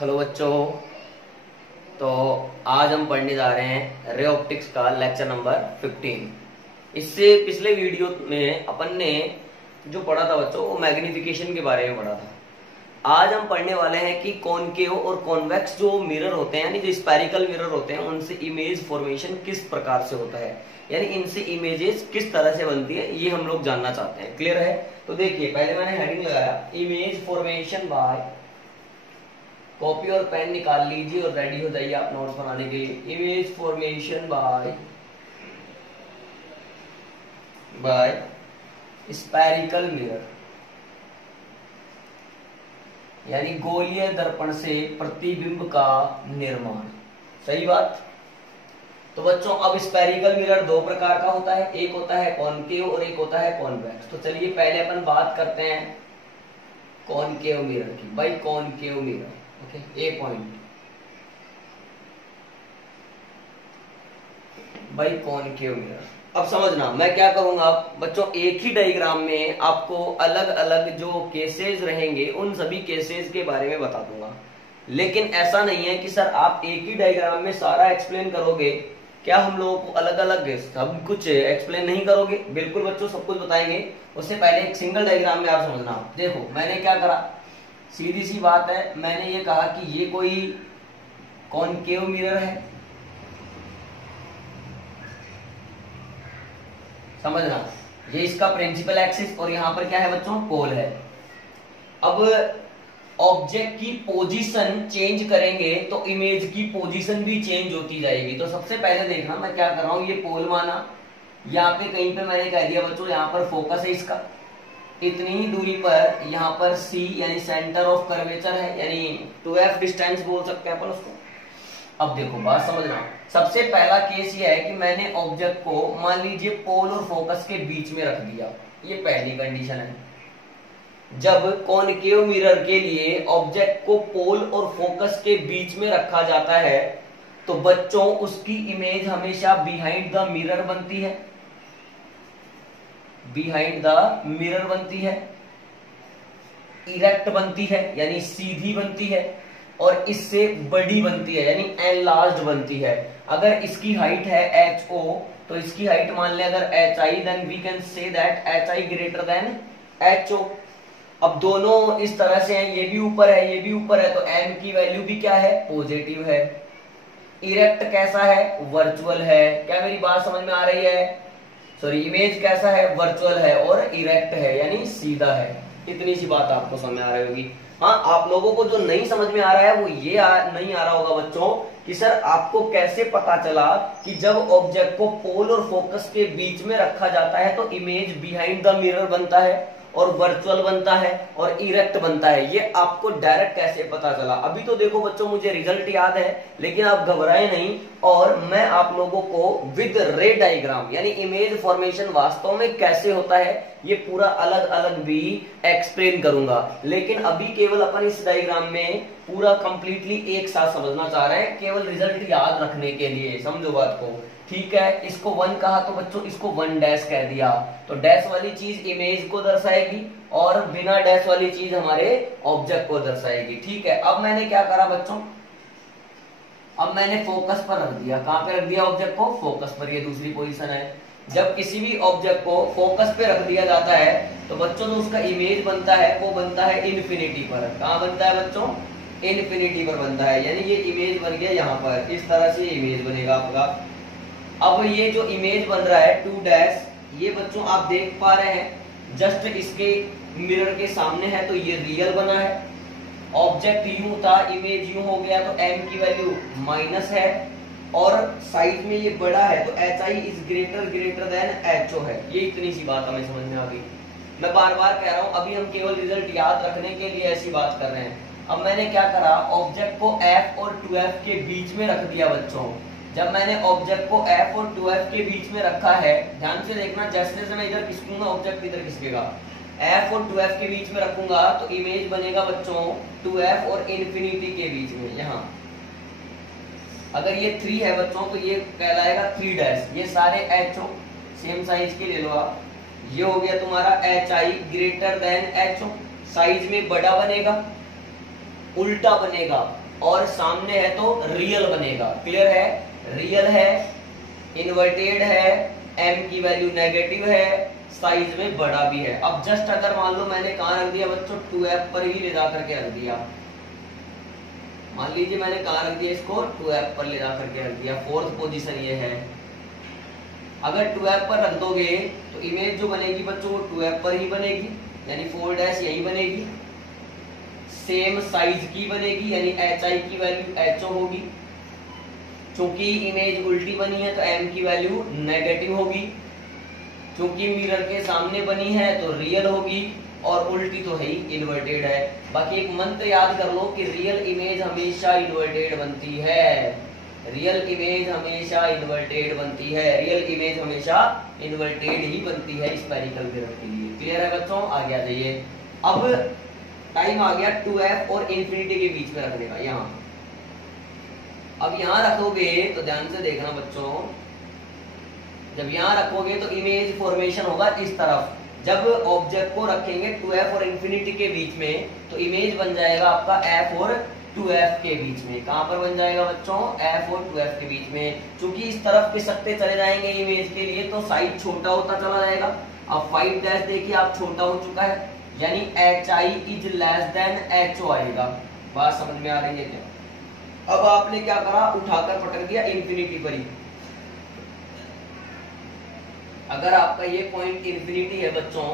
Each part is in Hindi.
हेलो बच्चों। तो आज हम पढ़ने जा रहे हैं रे ऑप्टिक्स का लेक्चर नंबर 15। इससे पिछले वीडियो में अपन ने जो पढ़ा था बच्चों वो मैग्निफिकेशन के बारे में पढ़ा था। आज हम पढ़ने वाले हैं कि कॉनकेव और कॉन्वेक्स जो मिरर होते हैं यानी जो स्फेरिकल मिरर होते हैं उनसे इमेज फॉर्मेशन किस प्रकार से होता है, यानी इनसे इमेजेस किस तरह से बनती है, ये हम लोग जानना चाहते हैं। क्लियर है? तो देखिए, पहले मैंने हेडिंग लगाया इमेज फॉर्मेशन बाय। कॉपी और पेन निकाल लीजिए और रेडी हो जाइए आप नोट्स बनाने के लिए। Image formation bye spherical mirror, यानी गोलीय दर्पण से प्रतिबिंब का निर्माण। सही बात। तो बच्चों अब स्फेरिकल मिरर दो प्रकार का होता है, एक होता है कॉनकेव और एक होता है कॉन्वेक्स। तो चलिए पहले अपन बात करते हैं कॉनकेव मिरर की। By concave mirror, okay, A point by concave mirror. अब समझना मैं क्या करूंगा बच्चों, एक ही डायग्राम में आपको अलग अलग जो केसेस रहेंगे उन सभी केसेस के बारे में बता दूंगा। लेकिन ऐसा नहीं है कि सर आप एक ही डायग्राम में सारा एक्सप्लेन करोगे। क्या हम लोगों को अलग अलग सब कुछ एक्सप्लेन नहीं करोगे? बिल्कुल बच्चों, सब कुछ बताएंगे। उससे पहले एक सिंगल डायग्राम में आप समझना। देखो मैंने क्या करा, सीधी सी बात है, मैंने ये कहा कि ये कोई कॉनकेव मिरर है, समझना, ये इसका प्रिंसिपल एक्सिस और यहां पर क्या है बच्चों, पोल है। अब ऑब्जेक्ट की पोजीशन चेंज करेंगे तो इमेज की पोजीशन भी चेंज होती जाएगी। तो सबसे पहले देखना मैं क्या कर रहा हूं, ये पोल माना, यहाँ पे कहीं पे मैंने कह दिया बच्चों यहाँ पर फोकस है इसका, इतनी ही दूरी पर यहाँ पर C यानी सेंटर ऑफ कर्वेचर है, यानी 2F डिस्टेंस बोल सकते हैं अपन उसको। अब देखो बात समझना, सबसे पहला केस ये है कि मैंने ऑब्जेक्ट को मान लीजिए पोल और फोकस के बीच में रख दिया। ये पहली कंडीशन है। जब कॉनकेव मिरर के लिए ऑब्जेक्ट को पोल और फोकस के बीच में रखा जाता है तो बच्चों उसकी इमेज हमेशा बिहाइंड द मिरर बनती है, बिहाइंड द मिरर बनती है, इरेक्ट बनती है यानी सीधी बनती है, और इससे बड़ी बनती है यानी एनलार्ज्ड बनती है। अगर इसकी हाइट है HO तो इसकी हाइट मान ले अगर HI, then we can say that HI greater than HO। अब दोनों इस तरह से हैं, ये भी ऊपर है ये भी ऊपर है, तो M की वैल्यू भी क्या है, पॉजिटिव है। इरेक्ट कैसा है, वर्चुअल है। क्या मेरी बात समझ में आ रही है? सॉरी, इमेज कैसा है, वर्चुअल है और इरेक्ट है यानी सीधा है। इतनी सी बात आपको समझ में आ रही होगी। हाँ, आप लोगों को जो नहीं समझ में आ रहा है वो ये नहीं आ रहा होगा बच्चों कि सर आपको कैसे पता चला कि जब ऑब्जेक्ट को पोल और फोकस के बीच में रखा जाता है तो इमेज बिहाइंड द मिरर बनता है और वर्चुअल बनता है और इरेक्ट बनता है। ये आपको डायरेक्ट कैसे पता चला? अभी तो देखो बच्चों मुझे रिजल्ट याद है, लेकिन आप घबराए नहीं और मैं आप लोगों को विद रे डायग्राम यानी इमेज फॉर्मेशन वास्तव में कैसे होता है ये पूरा अलग अलग भी एक्सप्लेन करूंगा। लेकिन अभी केवल अपन इस डायग्राम में पूरा कंप्लीटली एक साथ समझना चाह रहे हैं, केवल रिजल्ट याद रखने के लिए। समझो बात को, ठीक है? इसको 1 कहा तो बच्चों इसको 1 डैश कह दिया, तो डैश वाली चीज इमेज को दर्शाएगी और बिना डैश वाली चीज हमारे ऑब्जेक्ट को दर्शाएगी। ठीक है? अब मैंने क्या करा बच्चों, अब मैंने फोकस पर रख दिया। कहां पे रख दिया ऑब्जेक्ट को? फोकस पर। ये दूसरी पोजीशन है। जब किसी भी ऑब्जेक्ट को फोकस पे रख दिया जाता है तो बच्चों जो उसका इमेज बनता है वो बनता है इन्फिनिटी पर। कहां बनता है बच्चों? इन्फिनिटी पर बनता है, यानी ये इमेज बन गया यहाँ पर, इस तरह से इमेज बनेगा आपका। अब ये जो इमेज बन रहा है 2 डैश, ये बच्चों आप देख पा रहे हैं जस्ट इसके मिरर के सामने है, तो ये रियल बना है। ऑब्जेक्ट यूं था, इमेज यूं हो गया, तो M की वैल्यू माइनस है और साइड में ये बड़ा है तो HI is greater than HO है। ये इतनी सी बात हमें समझ में आ गई। मैं बार बार कह रहा हूं, अभी हम केवल रिजल्ट याद रखने के लिए ऐसी बात कर रहे हैं। अब मैंने क्या करा, ऑब्जेक्ट को F और 2F के बीच में रख दिया बच्चों। जब मैंने ऑब्जेक्ट को F और 2F के बीच में रखा है, ध्यान से देखना, जैसे जैसे मैं इधर खिसकूंगा ऑब्जेक्ट इधर खिसकेगा। F और 2F के बीच में रखूंगा तो इमेज बनेगा बच्चों 2F और इन्फिनिटी के बीच में। यहाँ अगर ये 3 है बच्चों तो ये कहलाएगा 3 डैश। ये सारे HO सेम साइज के ले लो आप। ये हो गया तुम्हारा HI greater than HO, size में बड़ा बनेगा, उल्टा बनेगा। और सामने है तो रियल बनेगा। क्लियर है? रियल है, इन्वर्टेड है, m की वैल्यू नेगेटिव है, साइज में बड़ा भी है। अब जस्ट अगर मान लो मैंने कहां रख दिया बच्चों, 2f पर ही ले जाकर के रख दिया। मान लीजिए मैंने कहां रख दिया इसको, 2f पर ले जाकर के रख दिया। फोर्थ पोजीशन ये है। अगर 2f पर रख दोगे तो इमेज जो बनेगी बच्चों वो 2f पर ही बनेगी, यानी 4' यही बनेगी। सेम साइज की बनेगी, यानी hi की वैल्यू ho होगी। चूंकि इमेज उल्टी बनी है तो m की वैल्यू नेगेटिव होगी। चूंकि मिरर के सामने बनी है तो रियल होगी, और उल्टी तो है ही, इन्वर्टेड है। बाकी एक मंत्र याद कर लो कि रियल इमेज हमेशा इन्वर्टेड बनती है। रियल इमेज हमेशा इन्वर्टेड बनती है। रियल इमेज हमेशा इन्वर्टेड ही बनती है स्फेरिकल मिरर के लिए। क्लियर है बच्चों? आगे आ जाइए। अब टाइम आ गया 2f और इंफिनिटी के बीच में रखने का। यहाँ अब यहाँ रखोगे तो ध्यान से देखना बच्चों, जब यहाँ रखोगे तो इमेज फॉर्मेशन होगा इस तरफ। जब ऑब्जेक्ट को रखेंगे 2f और इंफिनिटी के बीच में तो इमेज बन जाएगा आपका f और 2f के बीच में। कहां पर बन जाएगा बच्चों? f और 2f के बीच में। क्योंकि इस तरफ खिसकते चले जाएंगे इमेज के लिए तो साइज छोटा होता चला जाएगा। अब 5' देखिए आप छोटा हो चुका है, यानी hi is less than ho आएगा। बात समझ में आ रही है क्या? अब आपने क्या करा, उठाकर पटक दिया इंफिनिटी पर ही। अगर आपका ये पॉइंट इंफिनिटी है बच्चों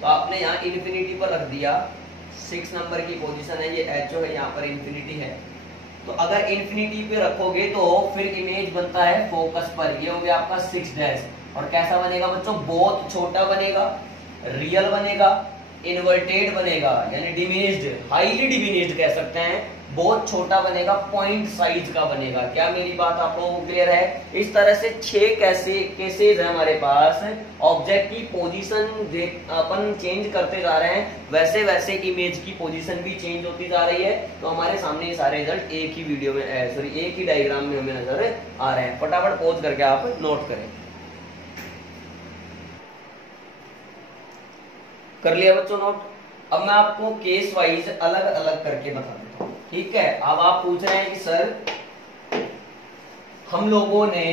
तो आपने यहाँ इंफिनिटी पर रख दिया। 6 नंबर की पोजीशन है, ये ho है, यहाँ पर इंफिनिटी है। तो अगर इंफिनिटी पे रखोगे तो फिर इमेज बनता है फोकस पर। ये हो गया आपका 6'। और कैसा बनेगा बच्चों? बहुत छोटा बनेगा, रियल बनेगा, इन्वर्टेड बनेगा, यानी डिमिनिश्ड, हाईली डिमिनिश्ड कह सकते हैं। बहुत छोटा बनेगा, पॉइंट साइज का बनेगा। क्या मेरी बात आप लोगों को क्लियर है? इस तरह से 6 केसेस है हमारे पास। ऑब्जेक्ट की पोजीशन अपन चेंज करते जा रहे हैं, वैसे वैसे इमेज की पोजीशन भी चेंज होती जा रही है। तो हमारे सामने ये सारे रिजल्ट एक ही वीडियो में, एक ही डायग्राम में हमें नजर आ रहे हैं। फटाफट पॉज करके आप नोट करें। कर लिया बच्चों नोट? अब मैं आपको केस वाइज अलग अलग करके बता देता हूँ, ठीक है? अब आप पूछ रहे हैं कि सर हम लोगों ने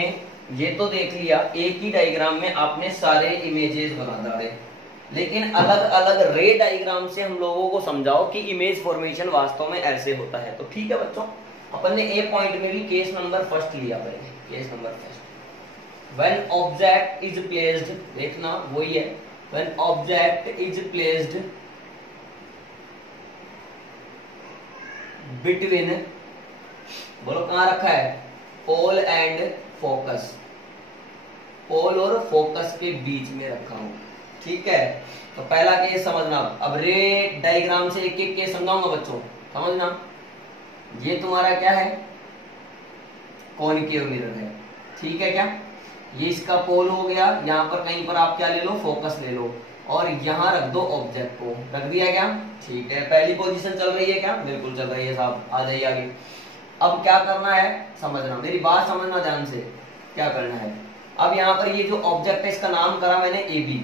ये तो देख लिया, एक ही डायग्राम में आपने सारे इमेजेस बना डाले, लेकिन अलग अलग रे डायग्राम से हम लोगों को समझाओ कि इमेज फॉर्मेशन वास्तव में ऐसे होता है। तो ठीक है बच्चों, अपन ने ए पॉइंट में भी केस नंबर फर्स्ट लिया। पहले case number first, when object is placed, देखना वही है, when object is placed between, बोलो कहां रखा है? पोल एंड फोकस, पोल और फोकस के बीच में रखा हूं, ठीक है? तो पहला केस समझना। अब रे डायग्राम से एक एक केस समझाऊंगा बच्चों, समझना। ये तुम्हारा क्या है? कॉनकेव मिरर है, ठीक है क्या? ये इसका पोल हो गया, यहां पर कहीं पर आप क्या ले लो? फोकस ले लो, और यहां रख दो ऑब्जेक्ट को। रख दिया क्या? ठीक है। पहली पोजीशन चल रही है क्या? बिल्कुल चल रही है साहब, आ जाइए आगे। अब क्या करना है समझना, मेरी बात समझना ध्यान से। क्या करना है, अब यहाँ पर ये जो ऑब्जेक्ट है इसका नाम करा मैंने ए बी।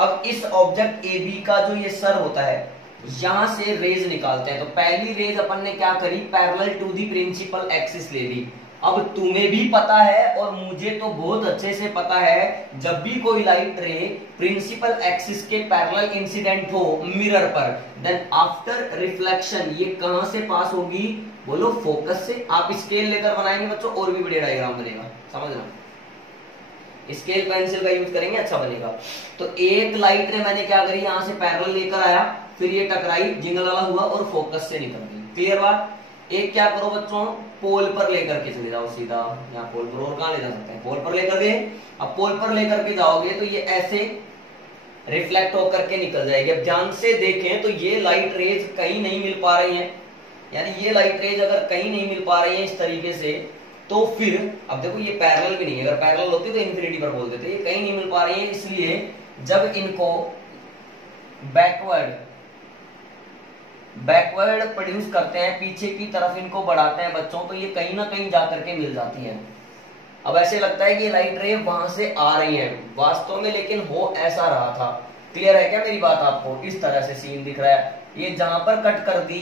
अब इस ऑब्जेक्ट ए बी का जो ये सर होता है, यहां से रेज निकालते हैं। तो पहली रेज अपन ने क्या करी? Parallel to the principal axis ले ली। अब तुम्हें भी पता है और मुझे तो बहुत अच्छे से पता है, जब भी कोई लाइट रे प्रिंसिपल एक्सिस के पैरेलल इंसिडेंट हो मिरर पर, देन आफ्टर रिफ्लेक्शन ये कहां से पास होगी? बोलो फोकस से। आप स्केल लेकर बनाएंगे बच्चों, और भी बढ़िया डायग्राम बनेगा, समझना। स्केल पेंसिल का यूज करेंगे, अच्छा बनेगा। तो एक लाइट रे मैंने क्या करी? यहां से पैरेलल लेकर आया, फिर ये टकराई, जिंगल वाला हुआ और फोकस से निकल गई। क्लियर बात? एक क्या करो बच्चों, पोल पर लेकर के चले जाओ सीधा। यहाँ पोल पर, और कहां ले जा सकते हैं? पोल पर लेकर गए। अब पोल पर लेकर के जाओगे तो ये ऐसे रिफ्लेक्ट होकर के निकल जाएगी। अब ध्यान से देखें तो ये लाइट रेज कहीं नहीं मिल पा रही हैं, यानी ये लाइट रेज अगर कहीं नहीं मिल पा रही है इस तरीके से, तो फिर अब देखो ये पैरेलल भी नहीं है। अगर पैरेलल होती तो इंफिनिटी पर बोल देते। ये कहीं नहीं मिल पा रही है, इसलिए जब इनको बैकवर्ड प्रोड्यूस करते हैं, पीछे की तरफ इनको बढ़ाते हैं बच्चों, तो ये कहीं ना कहीं जाकर के मिल जाती हैं। अब ऐसे लगता है कि लाइट रे वहां से आ रही है, वास्तव में लेकिन हो ऐसा रहा था। क्लियर है क्या मेरी बात आपको? इस तरह से सीन दिख रहा है। ये जहां पर कट कर दी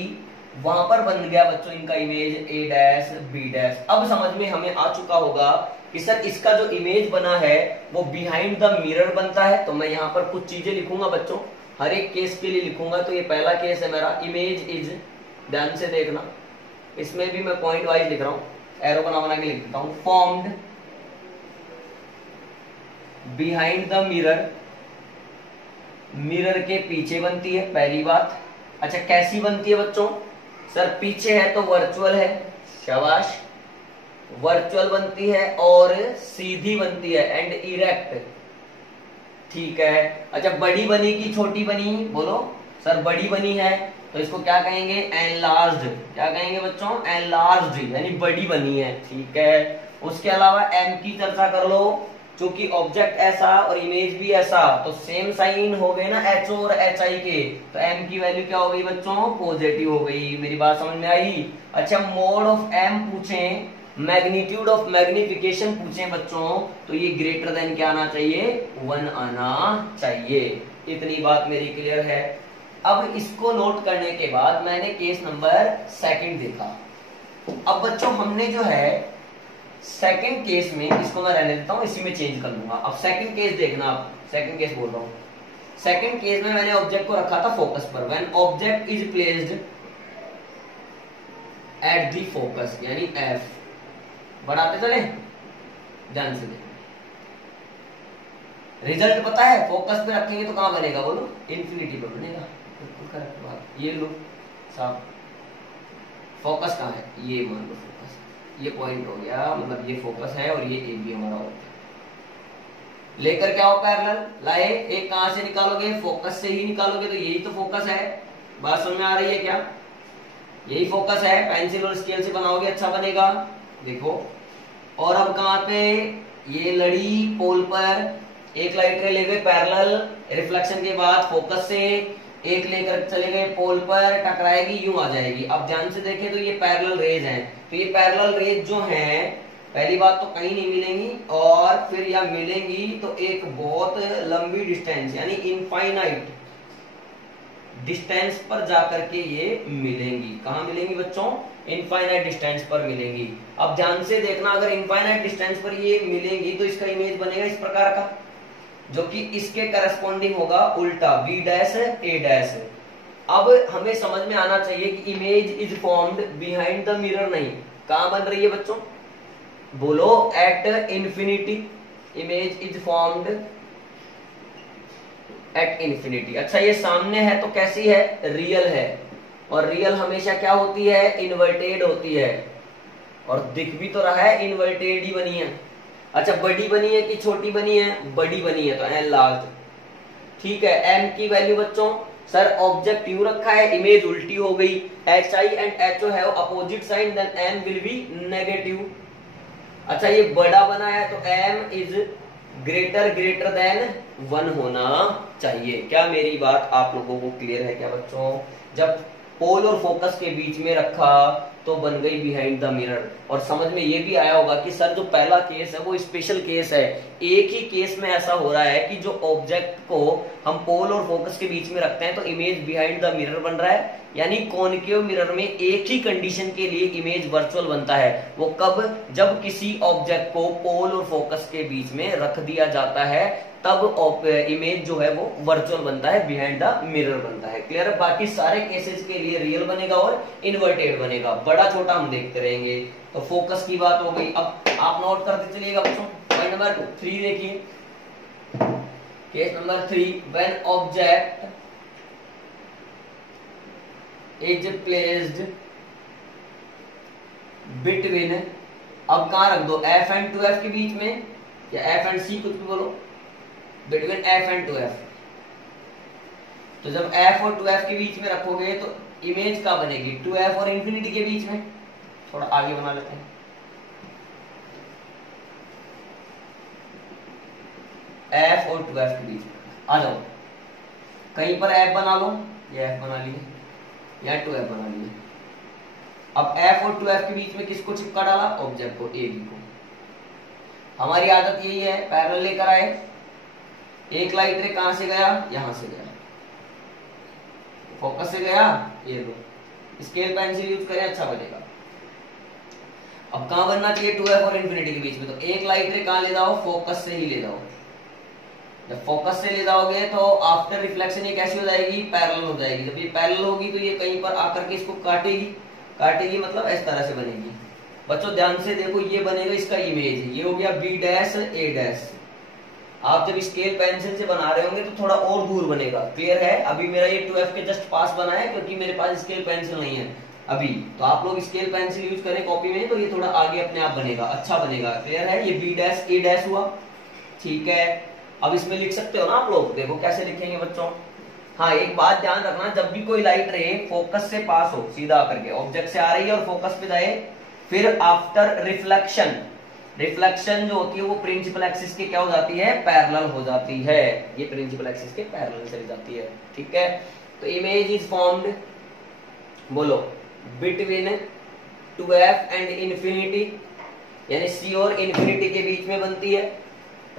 वहां पर बन गया बच्चों इनका image A dash B dash. अब समझ में हमें आ चुका होगा कि सर इसका जो इमेज बना है वो बिहाइंड द मिरर बनता है। तो मैं यहाँ पर कुछ चीजें लिखूंगा बच्चों, हर एक केस के लिए लिखूंगा। तो ये पहला केस है मेरा, इमेज इज, ध्यान से देखना, इसमें भी मैं पॉइंट वाइज लिख रहा हूं, एरो बना बना के लिख देता हूं। Formed behind the mirror, mirror के पीछे बनती है, पहली बात। अच्छा कैसी बनती है बच्चों? सर पीछे है तो वर्चुअल है, शाबाश, वर्चुअल बनती है और सीधी बनती है एंड इरेक्ट, ठीक है। अच्छा बड़ी बनी की छोटी बनी? बोलो सर बड़ी बनी है तो इसको क्या कहेंगे? एनलार्ज्ड। क्या कहेंगे बच्चों? एनलार्ज्ड, यानी बड़ी बनी है, ठीक है। उसके अलावा एम की चर्चा कर लो, क्योंकि ऑब्जेक्ट ऐसा और इमेज भी ऐसा तो सेम साइन हो गए ना एच और एच आई के, तो एम की वैल्यू क्या हो गई बच्चों? पॉजिटिव हो गई। मेरी बात समझ में आई? अच्छा मोड ऑफ एम पूछें, मैग्नीट्यूड ऑफ मैग्निफिकेशन पूछें बच्चों, तो ये ग्रेटर देन क्या आना चाहिए? 1 आना चाहिए। इतनी बात मेरी क्लियर है। अब इसको नोट करने के बाद मैंने केस नंबर सेकंड देखा। अब बच्चों हमने जो है सेकंड केस में, इसको मैं रहने देता हूं, इसी में चेंज कर लूंगा। अब सेकंड केस देखना, आप सेकंड केस बोल रहा हूं। सेकंड केस में मैंने ऑब्जेक्ट को रखा था फोकस पर। When object is placed at the focus, यानी एफ, बढ़ाते चले, ध्यान से देखो। रिजल्ट पता है, फोकस पे रखेंगे तो कहां बनेगा? बोलो, इन्फिनिटी पर बनेगा। बिल्कुल करेक्ट बात। ये लो साहब, फोकस कहां है? ये मान लो फोकस, ये पॉइंट हो गया, मतलब ये फोकस है और ये ए बी हमारा होता है। लेकर क्या हो पैरेलल लाए, एक कहां से निकालोगे? फोकस से ही निकालोगे, तो यही तो फोकस है। बात समझ में आ रही है क्या? यही फोकस है। पेंसिल और स्केल से बनाओगे अच्छा बनेगा, देखो। और अब कहां पे? ये लड़ी पोल पर, एक लाइट रे ले गए पैरेलल, रिफ्लेक्शन के बाद फोकस से एक लेकर चले गए पोल पर, टकराएगी, यूं आ जाएगी। अब ध्यान से देखें तो ये पैरेलल रेज हैं, तो ये पैरेलल रेज जो हैं, पहली बात तो कहीं नहीं मिलेंगी, और फिर या मिलेंगी तो एक बहुत लंबी डिस्टेंस, यानी इनफाइनाइट डिस्टेंस पर जाकर के ये मिलेंगी। कहां मिलेंगी बच्चों? इनफाइनाइट डिस्टेंस पर मिलेंगी। अब ध्यान से देखना, अगर इनफाइनाइट डिस्टेंस पर ये मिलेंगी तो इसका इमेज बनेगा इस प्रकार का, जो कि इसके करस्पॉन्डिंग होगा उल्टा, बी डैश ए डैश। अब हमें समझ में आना चाहिए कि image is formed behind the mirror, नहीं, कहां बन रही है बच्चों? बोलो, at infinity. Image is formed at infinity. अच्छा ये सामने है तो कैसी है? रियल है, और रियल हमेशा क्या होती है? इन्वर्टेड होती है, और दिख भी तो रहा है इन्वर्टेड ही बनी है। अच्छा बड़ी बनी है कि छोटी बनी है? बड़ी बनी है, तो एनलार्ज्ड, ठीक है। एम की वैल्यू बच्चों, सर ऑब्जेक्ट यूं रखा है, इमेज उल्टी हो गई, H I and H O have opposite sign, then M will be negative. अच्छा ये बड़ा बना है तो एम इज ग्रेटर देन 1 होना चाहिए। क्या मेरी बात आप लोगों को क्लियर है क्या बच्चों? जब पोल और फोकस के बीच में रखा तो बन गई बिहाइंड द मिरर। और समझ में ये भी आया होगा कि सर जो पहला केस है वो स्पेशल केस है। एक ही केस में ऐसा हो रहा है कि जो ऑब्जेक्ट को हम पोल और फोकस के बीच में रखते हैं तो इमेज बिहाइंड द मिरर बन रहा है, यानी कॉनकेव मिरर में एक ही कंडीशन के लिए इमेज वर्चुअल बनता है। वो कब? जब किसी ऑब्जेक्ट को पोल और फोकस के बीच में रख दिया जाता है, तब इमेज जो है वो वर्चुअल बनता है, बिहाइंड द मिरर बनता है। क्लियर है? बाकी सारे केसेस के लिए रियल बनेगा और इन्वर्टेड बनेगा, बड़ा छोटा हम देखते रहेंगे। तो फोकस की बात हो गई। अब आप नोट करते चलिएगा बच्चों। पॉइंट नंबर 3 देखिए, case number 3, when object is placed between, अब कहां रख दो? एफ एंड 2f के बीच में, या एफ एंड सी, कुछ भी बोलो, बिटवीन एफ एंड 2f। तो जब f और 2f के बीच में रखोगे तो इमेज क्या बनेगी? 2f और इंफिनिटी के बीच में। थोड़ा आगे बना लेते हैं, f और 2f के बीच में आ जाओ। कहीं पर f बना लो, ये f बना लिए, या 2f बना लिए। अब f और 2f के बीच में किसको चिपका डाला? ऑब्जेक्ट को, ए बी को। हमारी आदत यही है, पैरेलल लेकर आए, एक लाइट रे कहां से गया? यहां से गया, फोकस से गया, ये लो, स्केल पेंसिल यूज करें, अच्छा बनेगा। अब कहां बनना चाहिए 2f और इन्फिनिटी के बीच में, तो एक लाइट रे कहां ले जाओ, फोकस से ही ले जाओ। जब फोकस से ले जाओगे तो आफ्टर रिफ्लेक्शन ये कैसी हो जाएगी, पैरेलल हो जाएगी। जब ये पैरेलल होगी तो ये कहीं पर आकर के इसको काटेगी, काटेगी मतलब इस तरह से बनेगी। बच्चों ध्यान से देखो, ये बनेगा इसका इमेज, ये हो गया बी डैश ए डैश। आप जब स्केल पेंसिल से बना रहे होंगे तो थोड़ा और दूर बनेगा, क्लियर है। अभी मेरा ये 2f के जस्ट पास बना है क्योंकि मेरे पास स्केल पेंसिल नहीं है अभी, तो आप लोग स्केल पेंसिल यूज करें कॉपी में तो ये थोड़ा आगे अपने आप बनेगा, अच्छा बनेगा, क्लियर है। ये बी डैश ए डैश हुआ, ठीक है। अब इसमें लिख सकते हो ना आप लोग, देखो कैसे लिखेंगे बच्चों। हाँ एक बात ध्यान रखना, जब भी कोई लाइट रे फोकस से पास हो, सीधा आकर के ऑब्जेक्ट से आ रही है और फोकस पे जाए, फिर आफ्टर रिफ्लेक्शन, रिफ्लेक्शन जो होती है वो प्रिंसिपल एक्सिस के क्या हो जाती है, पैरेलल हो जाती है। ये प्रिंसिपल एक्सिस के पैरेलल चली जाती है, ठीक है। तो इमेज इज फॉर्म्ड, बोलो, बिटवीन 2f एंड इंफिनिटी, यानी c और इंफिनिटी के बीच में बनती है,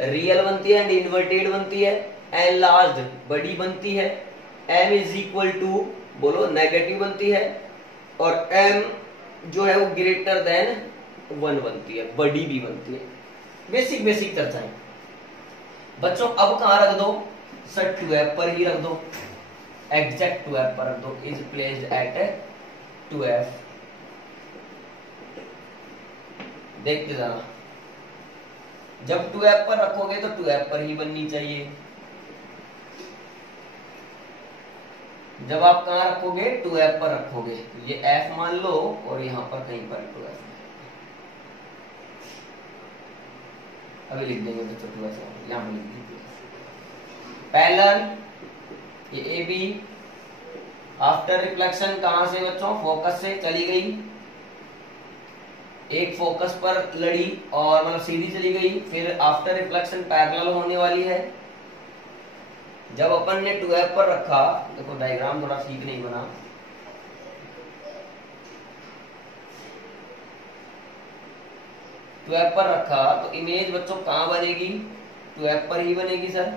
रियल बनती है एंड इन्वर्टेड बनती है, एनलार्ज्ड बड़ी बनती है, m इज इक्वल टू, बोलो, नेगेटिव बनती है, और m जो है वो ग्रेटर देन 1 बनती है, बड़ी भी बनती है। बेसिक बेसिक चर्चाएं बच्चों। अब कहां रख दो सर, 2f पर ही रख दो, एग्जैक्ट 2f पर रख दो, इज प्लेस्ड एट 2f। देखते जाना, जब 2f पर रखोगे तो 2f पर ही बननी चाहिए। जब आप कहां रखोगे 2f पर रखोगे, ये f मान लो और यहां पर कहीं पर 2f, अभी लिख देंगे बच्चों 2f, यहां पर लिख देंगे पैरेलल, ये ए बी। आफ्टर रिफ्लेक्शन कहां से बच्चों, फोकस से चली गई, एक फोकस पर लड़ी और मतलब सीधी चली गई, फिर आफ्टर रिफ्लेक्शन पैरेलल होने वाली है। जब अपन ने 2f पर रखा, देखो डायग्राम थोड़ा ठीक नहीं बना, तो 2f पर रखा तो इमेज बच्चों कहां बनेगी, 2f पर ही बनेगी सर,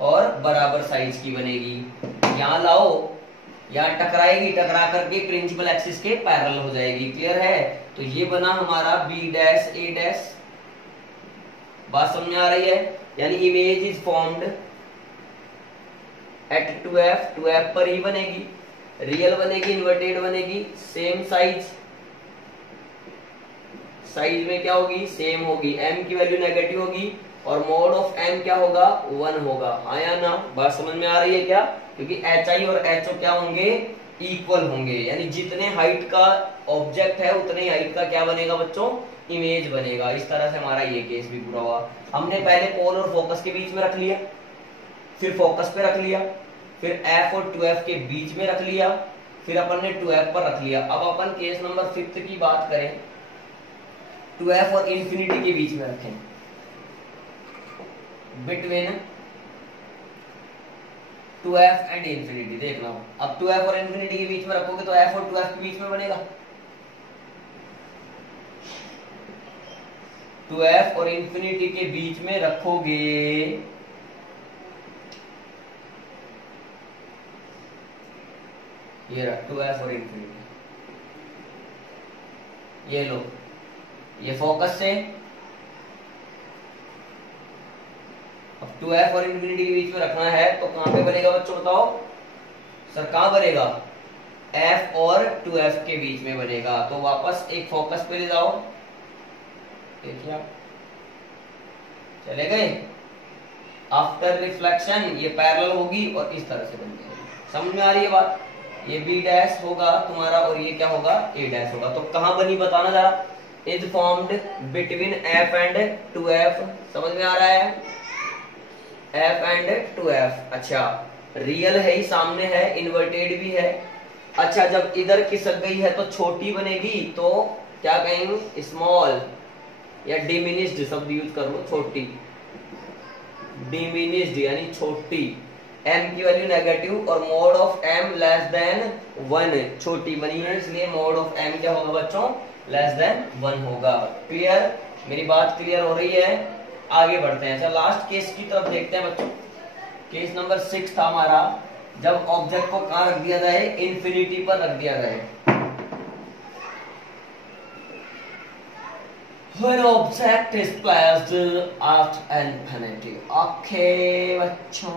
और बराबर साइज की बनेगी। यहां लाओ, यहां टकराएगी, टकरा करके प्रिंसिपल एक्सिस के पैरेलल हो जाएगी, क्लियर है। तो ये बना हमारा बी डैश ए डैश, बात समझ में आ रही है। यानी image is formed eight 2f, 2f पर ही बनेगी, रियल बनेगी, इन्वर्टेड बनेगी, सेम साइज, साइज में क्या होगी, सेम होगी, m की वैल्यू नेगेटिव होगी और मोड ऑफ m क्या होगा, 1 होगा। आया ना, बात समझ में आ रही है क्या, क्योंकि hi और ho क्या होंगे, इक्वल होंगे, यानी जितने हाइट का ऑब्जेक्ट है उतने ही हाइट का क्या बनेगा बच्चों, इमेज बनेगा। इस तरह से हमारा ये केस भी पूरा हुआ। हमने पहले पोल और फोकस के बीच में रख लिया, फिर फोकस पे रख लिया, फिर f और 2f के बीच में रख लिया, फिर अपन ने 2f पर रख लिया। अब अपन केस नंबर 5 की बात करें, 2f और इंफिनिटी के बीच में रखें, बिटवीन 2f एंड इंफिनिटी। देखना, अब 2f और इंफिनिटी के बीच में रखोगे तो f और 2f के बीच में बनेगा, 2f और इंफिनिटी के बीच में रखोगे, ये रहा 2f और इंफिनिटी, ये लो, ये फोकस से, अब 2f और इंफिनिटी के बीच में रखना है तो कहां पे बनेगा बच्चों, बताओ सर, कहां बनेगा, f और 2f के बीच में बनेगा। तो वापस एक फोकस पे ले जाओ, देखिए चले गए, आफ्टर रिफ्लेक्शन ये पैरेलल होगी और इस तरह से बन जाएगी। समझ में आ रही है बात, ये b डैश होगा तुम्हारा और ये क्या होगा, a डैश होगा। तो कहां बनी बताना जरा, is formed between f and 2f, समझ में आ रहा है, f एंड 2f। अच्छा, रियल है ही, सामने है, इन्वर्टेड भी है। अच्छा, जब इधर खिसक गई है तो छोटी बनेगी, तो क्या कहेंगे, स्मॉल या डिमिनिश्ड शब्द यूज कर लो, छोटी, डिमिनिश्ड यानी छोटी, m की वैल्यू नेगेटिव और mode of m less than 1, छोटी बनी है इसलिए मोड ऑफ m क्या होगा बच्चों, लेस देन 1 होगा। क्लियर, मेरी बात क्लियर हो रही है, आगे बढ़ते हैं। अच्छा, लास्ट केस की तरफ देखते हैं बच्चों। केस नंबर 6 था हमारा, जब ऑब्जेक्ट को कहां रख दिया जाए, इन्फिनिटी पर रख दिया जाए। When object is placed at infinity. Okay बच्चों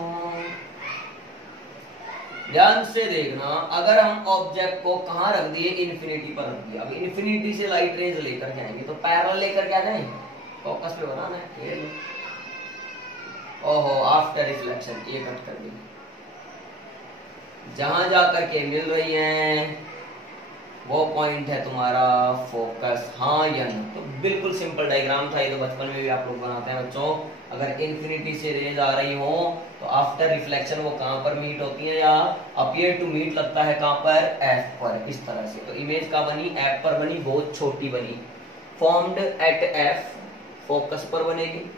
ध्यान से देखना, अगर हम ऑब्जेक्ट को कहां रख दिए, इन्फिनिटी पर रख दिया। अब इन्फिनिटी से लाइट रेज लेकर के आएंगे तो पैरेलल लेकर क्या जाएंगे, फोकस पे बनाना है। ओहो आफ्टर रिफ्लेक्शन ये कट कर दी, जहां जाकर के मिल रही हैं वो पॉइंट है तुम्हारा फोकस, हाँ या ना। तो बिल्कुल सिंपल डायग्राम था ये, तो बचपन में भी आप लोग बनाते हैं बच्चों। अगर इन्फिनिटी से रेज आ रही हो तो आफ्टर रिफ्लेक्शन वो कहां पर मीट होती है, या अपीयर टू मीट लगता है कहां पर, एफ पर, इस तरह से। तो इमेज का बनी, एफ पर बनी, बहुत छोटी बनी, फॉर्म्ड एट एफ, फोकस पर बनेगी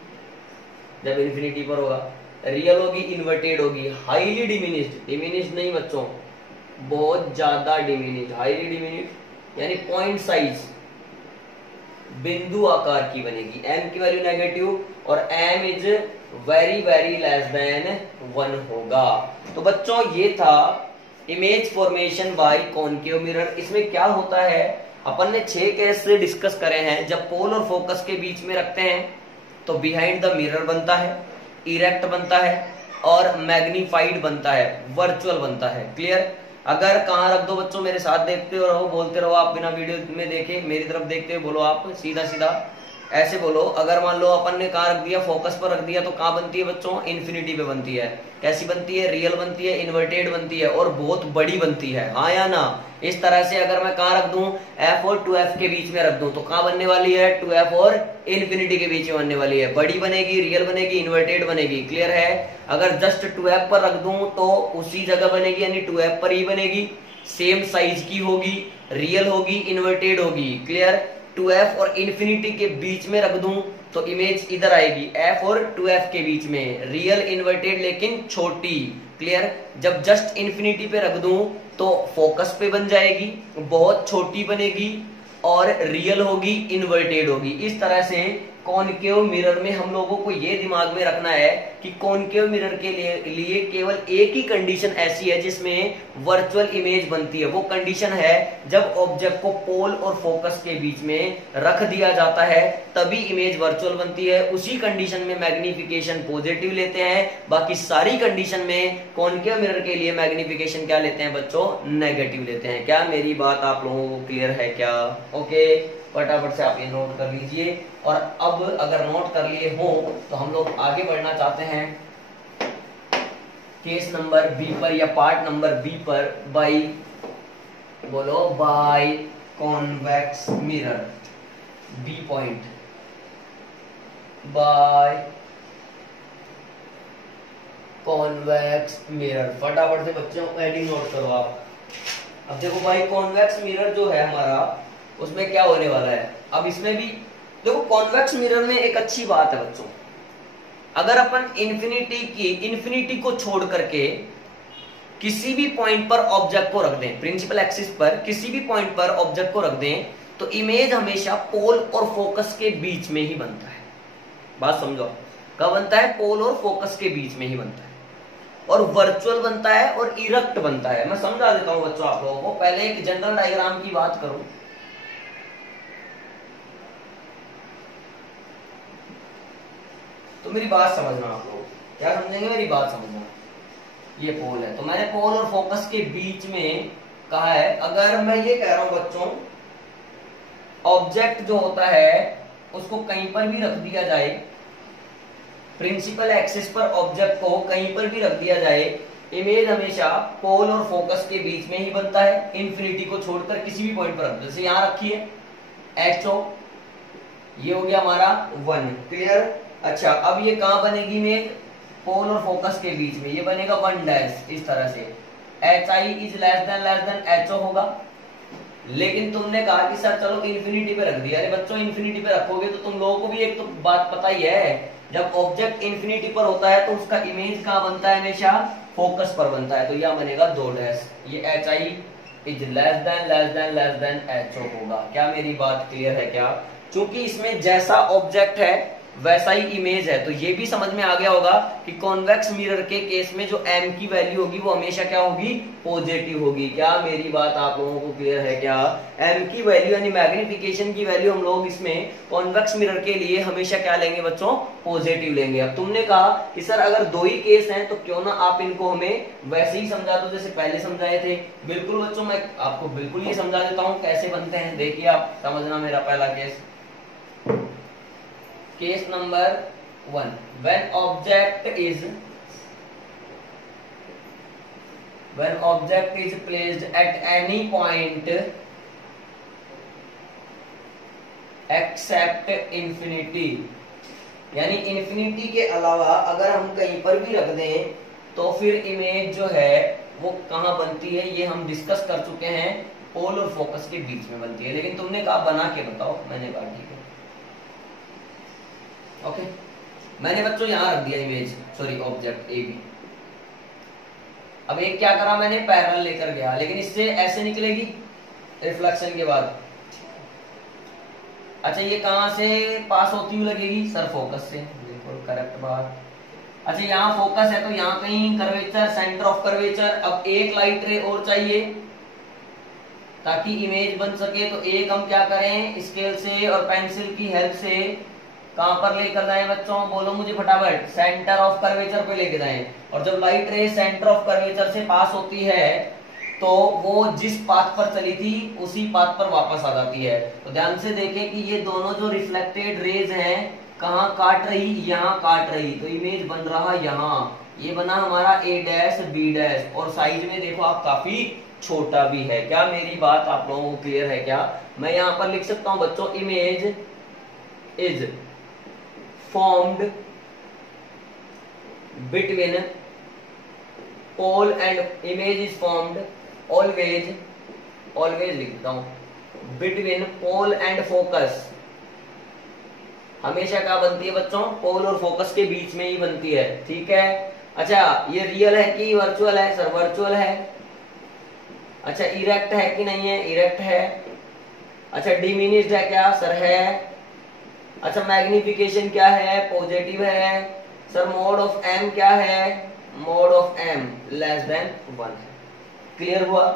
जब इन्फिनिटी पर होगा। रियल होगी, इन्वर्टेड होगी, हाईली डिमिनिश्ड, डिमिनिश्ड नहीं बच्चों, बहुत ज्यादा डिमिनिश्ड, हाईली डिमिनिश्ड यानी पॉइंट साइज, बिंदु आकार की बनेगी। एम की वैल्यू नेगेटिव और M is very very less than 1 होगा। तो बच्चों ये था image formation by concave mirror. इसमें क्या होता है, अपन ने 6 केस से डिस्कस करे हैं। जब पोल और फोकस के बीच में रखते हैं तो बिहाइंड द मिरर बनता है, इरेक्ट बनता है और मैग्नीफाइड बनता है, वर्चुअल बनता है। क्लियर। अगर कहां रख दो बच्चों, मेरे साथ देखते रहो, बोलते रहो आप, बिना वीडियो में देखे मेरी तरफ देखते हुए बोलो आप, सीधा सीधा ऐसे बोलो। अगर मान लो अपन ने कहां रख दिया, फोकस पर रख दिया, तो कहां बनती है बच्चों, इन्फिनिटी पे बनती है। कैसी बनती है, रियल बनती है, इन्वर्टेड बनती है और बहुत बड़ी बनती है, हाँ या ना। इस तरह से अगर मैं कहां रख दूं, एफ और 2f के बीच में रख दूं, तो कहां बनने वाली है, 2f और इन्फिनिटी के बीच में बनने वाली है। बड़ी बनेगी, रियल बनेगी, इन्वर्टेड बनेगी। क्लियर है। अगर जस्ट 2f पर रख दूं तो उसी जगह बनेगी, यानी 2f पर ही बनेगी, सेम साइज की होगी, रियल होगी, इन्वर्टेड होगी। क्लियर। 2f और इन्फिनिटी के बीच में रख दूं तो इमेज इधर आएगी, f और 2f के बीच में, रियल इन्वर्टेड लेकिन छोटी। क्लियर। जब जस्ट इन्फिनिटी पे रख दूं तो फोकस पे बन जाएगी, बहुत छोटी बनेगी और रियल होगी, इन्वर्टेड होगी। इस तरह से कॉनकेव मिरर में हम लोगों को ये दिमाग में रखना है कि कॉनकेव मिरर के लिए केवल एक ही कंडीशन ऐसी है जिसमें वर्चुअल इमेज बनती है। वो कंडीशन है जब ऑब्जेक्ट को पोल और फोकस के बीच में रख दिया जाता है तभी इमेज वर्चुअल बनती है। उसी कंडीशन में मैग्निफिकेशन पॉजिटिव लेते हैं, बाकी सारी कंडीशन में कॉनकेव मिरर के लिए मैग्निफिकेशन क्या लेते हैं बच्चों, नेगेटिव लेते हैं। क्या मेरी बात आप लोगों को क्लियर है क्या? ओके, फटाफट से आप ये नोट कर लीजिए। और अब अगर नोट कर लिए हो तो हम लोग आगे बढ़ना चाहते हैं केस नंबर बी पर या पार्ट नंबर बी पर। बाय, बोलो by convex mirror, B point, by convex mirror. फटाफट से बच्चों हेडिंग नोट करो आप। अब देखो भाई कॉन्वेक्स मिरर जो है हमारा, उसमें क्या होने वाला है। अब इसमें भी देखो कॉन्वेक्स मिरर में एक अच्छी बात है बच्चों, अगर अपन इन्फिनिटी को छोड़ करके किसी भी पॉइंट पर ऑब्जेक्ट को रख दें, प्रिंसिपल एक्सिस पर किसी भी पॉइंट पर ऑब्जेक्ट को रख दें, तो इमेज हमेशा पोल और फोकस के बीच में ही बनता है। बात समझो, कब बनता है, पोल और फोकस के बीच में ही बनता है, और वर्चुअल बनता है और इरेक्ट बनता है। मैं समझा देता हूं बच्चों आप लोगों को। पहले एक जनरल डायग्राम की बात करूं, तो मेरी बात समझना आप लोग, क्या समझेंगे, मेरी बात समझना। ये पोल है, तो मैंने पोल और फोकस के बीच में कहा है। अगर मैं ये कह रहा हूं बच्चों, ऑब्जेक्ट जो होता है उसको कहीं पर भी रख दिया जाए, प्रिंसिपल एक्सिस पर ऑब्जेक्ट को कहीं पर भी रख दिया जाए, इमेज हमेशा पोल और फोकस के बीच में ही बनता है, इन्फिनिटी को छोड़कर किसी भी पॉइंट पर रख दो। जैसे यहां रखी है HO, ये हो गया हमारा 1। क्लियर। अच्छा, अब ये कहां बनेगी इमेज, पोल और फोकस के बीच में, ये बनेगा 1 इस तरह से। HI is less than HO होगा। लेकिन तुमने कहा कि सर चलो इन्फिनिटी पे रख दिया। अरे बच्चों इन्फिनिटी पे रखोगे तो तुम लोगों को भी एक तो बात पता ही है, जब ऑब्जेक्ट इन्फिनिटी पर होता है तो उसका इमेज कहां बनता है, हमेशा फोकस पर बनता है। तो यह बनेगा 2। ये HI is less than HO होगा। क्या मेरी बात क्लियर है क्या? क्योंकि इसमें जैसा ऑब्जेक्ट है वैसा ही इमेज है। तो ये भी समझ में आ गया होगा कि कॉन्वेक्स मिरर के केस में जो m की वैल्यू होगी वो हमेशा क्या होगी, पॉजिटिव होगी। क्या मेरी बात आप लोगों को क्लियर है? क्या m की वैल्यू यानी मैग्निफिकेशन की वैल्यू हम लोग इसमें कॉन्वेक्स मिरर के लिए हमेशा क्या लेंगे बच्चों, पॉजिटिव लेंगे। अब तुमने कहा कि सर अगर दो ही केस हैं तो क्यों ना आप इनको हमें वैसे ही समझा दो जैसे पहले समझाए थे। बिल्कुल बच्चों, मैं आपको बिल्कुल ये समझा देता हूं कैसे बनते हैं। देखिए आप समझना मेरा पहला case, case number 1, when object is placed at any point except infinity, यानी इन्फिनिटी के अलावा अगर हम कहीं पर भी रख दें तो फिर इमेज जो है वो कहां बनती है, ये हम डिस्कस कर चुके हैं, पोल और फोकस के बीच में बनती है। लेकिन तुमने कहा बना के बताओ, मैंने कहा ठीक है ओके। मैंने बच्चों यहां रख दिया image, sorry object A B. अब एक क्या करा मैंने, पैरेलल लेकर गया, लेकिन इससे ऐसे निकलेगी रिफ्लेक्शन के बाद। अच्छा ये कहां से पास होती हुई लगेगी, सर फोकस से, बिल्कुल करेक्ट बात। अच्छा यहाँ फोकस है तो यहाँ कहीं कर्वेचर, सेंटर ऑफ कर्वेचर। अब एक लाइट रे और चाहिए ताकि इमेज बन सके, तो एक हम क्या करें, स्केल से और पेंसिल की हेल्प से कहां पर लेकर जाए बच्चों, बोलो मुझे फटाफट, सेंटर ऑफ कर्वेचर पे लेके जाएं। और जब लाइट रे सेंटर ऑफ कर्वेचर से पास होती है तो वो जिस पाथ पर चली थी उसी पाथ पर वापस आ जाती है। तो ध्यान से देखें कि ये दोनों जो रिफ्लेक्टेड रेज हैं कहां काट रही, यहां काट रही, तो इमेज बन रहा यहां, ये बना हमारा ए डैश बी डैश, और साइज में देखो आप काफी छोटा भी है। क्या मेरी बात आप लोगों को क्लियर है? क्या मैं यहां पर लिख सकता हूं बच्चों, image is formed between pole and image is formed always लिख देता हूं, between pole and focus, हमेशा क्या बनती है बच्चों, पोल और फोकस के बीच में ही बनती है। ठीक है। अच्छा ये रियल है कि वर्चुअल है, सर वर्चुअल है। अच्छा इरेक्ट है कि नहीं है, इरेक्ट है। अच्छा डिमिनिश्ड है क्या, सर है। अच्छा मैग्निफिकेशन क्या है, पॉजिटिव है। सर मोड ऑफ एम क्या है, mode of M less than 1। Clear हुआ?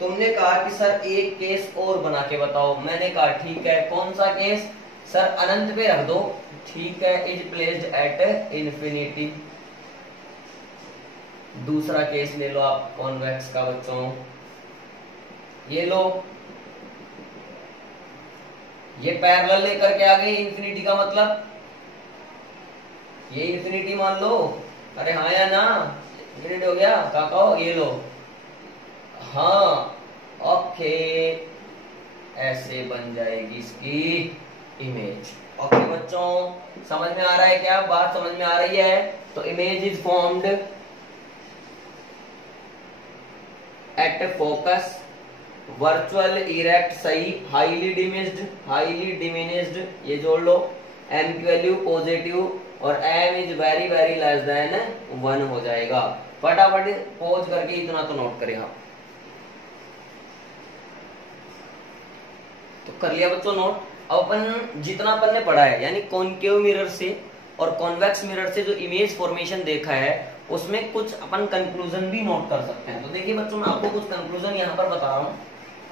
तुमने कहा कि सर एक केस और बना के बताओ, मैंने कहा ठीक है, कौन सा केस, सर अनंत पे रख दो, ठीक है, इज प्लेस्ड एट इंफिनिटी। दूसरा केस ले लो आप कॉन्वेक्स का बच्चों, ये लो, ये पैरेलल लेकर के आ गए इंफिनिटी का मतलब ये इंफिनिटी मान लो, अरे हाँ या ना, इंफिनिटी हो गया, क्या कहो, ये लो, हाँ ओके, ऐसे बन जाएगी इसकी इमेज। ओके बच्चों समझ में आ रहा है क्या, बात समझ में आ रही है? तो image is formed at focus, virtual, erect, सही, हाईली डिमिनिश्ड, ये जोड़ लो, एम की वैल्यू पॉजिटिव, और M is very very less than 1 हो जाएगा। फटाफट पॉज करके इतना तो नोट करें आप। तो कर लिया बच्चों नोट। अब अपन जितना अपन ने पढ़ा है, यानी कॉनकेव मिरर से और कॉन्वेक्स मिरर से जो इमेज फॉर्मेशन देखा है उसमें कुछ अपन कंक्लूजन भी नोट कर सकते हैं। तो देखिए बच्चों मैं आपको कुछ कंक्लूजन यहाँ पर बता रहा हूँ,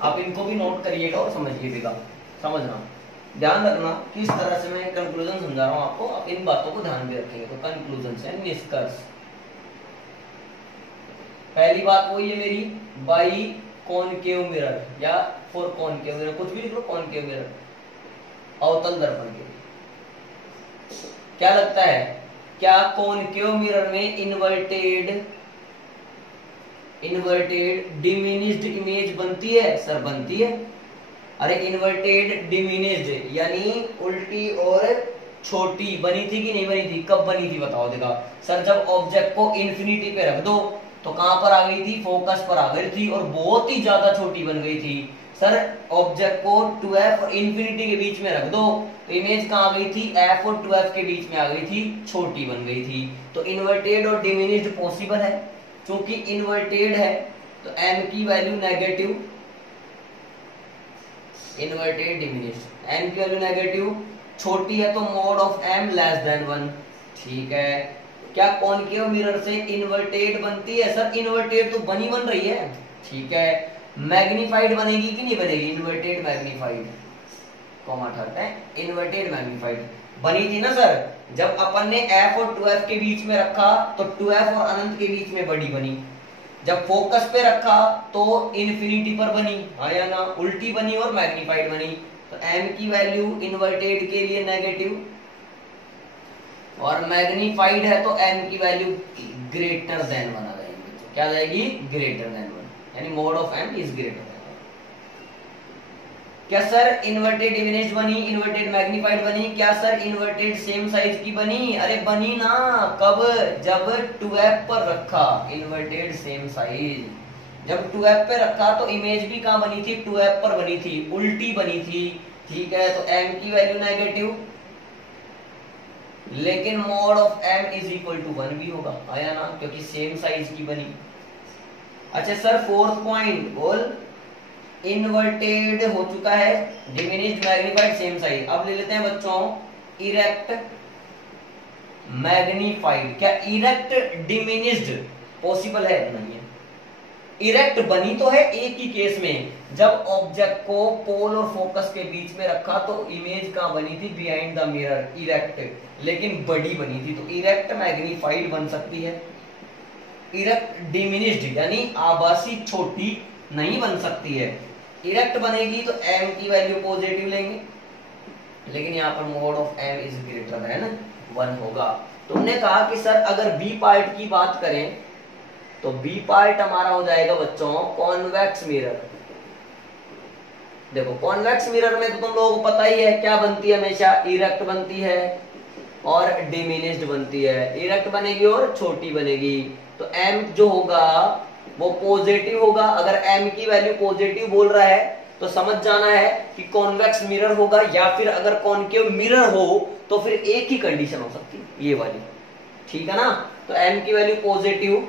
आप इनको भी नोट करिएगा और समझिएगा, समझना, ध्यान रखना किस तरह से मैं कंक्लूजन समझा रहा हूँ आपको, आप इन बातों को ध्यान में रखेंगे। तो कंक्लूजन से निष्कर्ष, पहली बात वही है मेरी, बाई कॉनकेव मिरर या फॉर कॉनकेव मिरर, कुछ भी लिख लो, कॉनकेव मिरर, अवतल दर्पण के लिए। क्या लगता है, क्या कॉनकेव मिरर में इन्वर्टेड डिमिनिश्ड इमेज बनती है? सर बनती है। अरे इन्वर्टेड डिमिनिश्ड यानी उल्टी और छोटी बनी थी कि नहीं बनी थी? कब बनी थी बताओ? देखा सर, जब ऑब्जेक्ट को इन्फिनिटी पे रख दो तो कहां पर आ गई थी? फोकस पर आ गई थी और बहुत ही ज्यादा छोटी बन गई थी। सर ऑब्जेक्ट को 2f और इन्फिनिटी के बीच में रख दो तो इमेज कहां आ गई थी? f और 2f के बीच में आ गई थी, छोटी बन गई थी। तो इन्वर्टेड और डिमिनिश्ड पॉसिबल है। क्योंकि इन्वर्टेड है तो m की value negative, inverted diminished, m की वैल्यू नेगेटिव, छोटी है तो mode of m less than 1। ठीक है, क्या कॉनकेव मिरर से इन्वर्टेड बनती है? सर इन्वर्टेड तो बन रही है। ठीक है, मैग्नीफाइड बनेगी कि नहीं बनेगी? इन्वर्टेड मैग्नीफाइड, कॉमा हटाते हैं, इन्वर्टेड मैग्नीफाइड बनी थी ना सर। जब अपन ने f और 2f के बीच में रखा तो 2f और अनंत के बीच में बड़ी बनी, जब फोकस पे रखा तो इन्फिनिटी पर बनी, हाँ या ना? उल्टी बनी और मैग्नीफाइड बनी। तो m की वैल्यू इन्वर्टेड के लिए नेगेटिव और मैग्नीफाइड है तो m की वैल्यू ग्रेटर देन 1 आ जाएगी। तो क्या आ जाएगी? ग्रेटर देन 1, यानी mode of m is greater than 1। क्या सर इन्वर्टेड डिमिनिश्ड बनी, इन्वर्टेड मैग्नीफाइड बनी? क्या सर इन्वर्टेड सेम साइज की बनी? अरे बनी ना, कब? जब 2f पर रखा, इन्वर्टेड सेम साइज जब 2f पे रखा तो इमेज भी कहां बनी थी? 2f पर बनी थी, उल्टी बनी थी। ठीक है, तो m की वैल्यू नेगेटिव, लेकिन mode of m is equal to 1 भी होगा, आया ना? क्योंकि सेम साइज की बनी। अच्छा सर फोर्थ पॉइंट बोल, इन्वर्टेड हो चुका है, डिमिनिश्ड मैग्नीफाइड सेम साइज। अब ले लेते हैं बच्चों इरेक्ट मैग्नीफाइड। क्या इरेक्ट डिमिनिश्ड पॉसिबल है? नहीं है। इरेक्ट बनी तो है एक ही केस में, जब ऑब्जेक्ट को पोल और फोकस के बीच में रखा तो इमेज कहां बनी थी? बिहाइंड द मिरर, इरेक्ट, लेकिन बड़ी बनी थी। तो इरेक्ट मैग्नीफाइड बन सकती है, इरेक्ट डिमिनिश्ड यानी आभासी छोटी नहीं बन सकती है। इरेक्ट बनेगी तो m की वैल्यू पॉजिटिव लेंगे, लेकिन यहाँ पर mode of m is greater than 1 होगा। तुमने कहा कि सर अगर b पार्ट की बात करें तो b पार्ट हमारा हो जाएगा बच्चों कॉन्वेक्स मिरर। देखो कॉन्वेक्स मिरर में तो तुम लोगों को पता ही है क्या बनती है, हमेशा इरेक्ट बनती है और डिमिनिश्ड बनती है। इरेक्ट बनेगी और छोटी बनेगी, तो m जो होगा वो पॉजिटिव होगा। अगर m की वैल्यू पॉजिटिव बोल रहा है तो समझ जाना है कि कॉन्वेक्स मिरर होगा, या फिर अगर कॉनकेव मिरर हो तो फिर एक ही कंडीशन हो सकती है, ये वाली। ठीक है ना? तो m की वैल्यू पॉजिटिव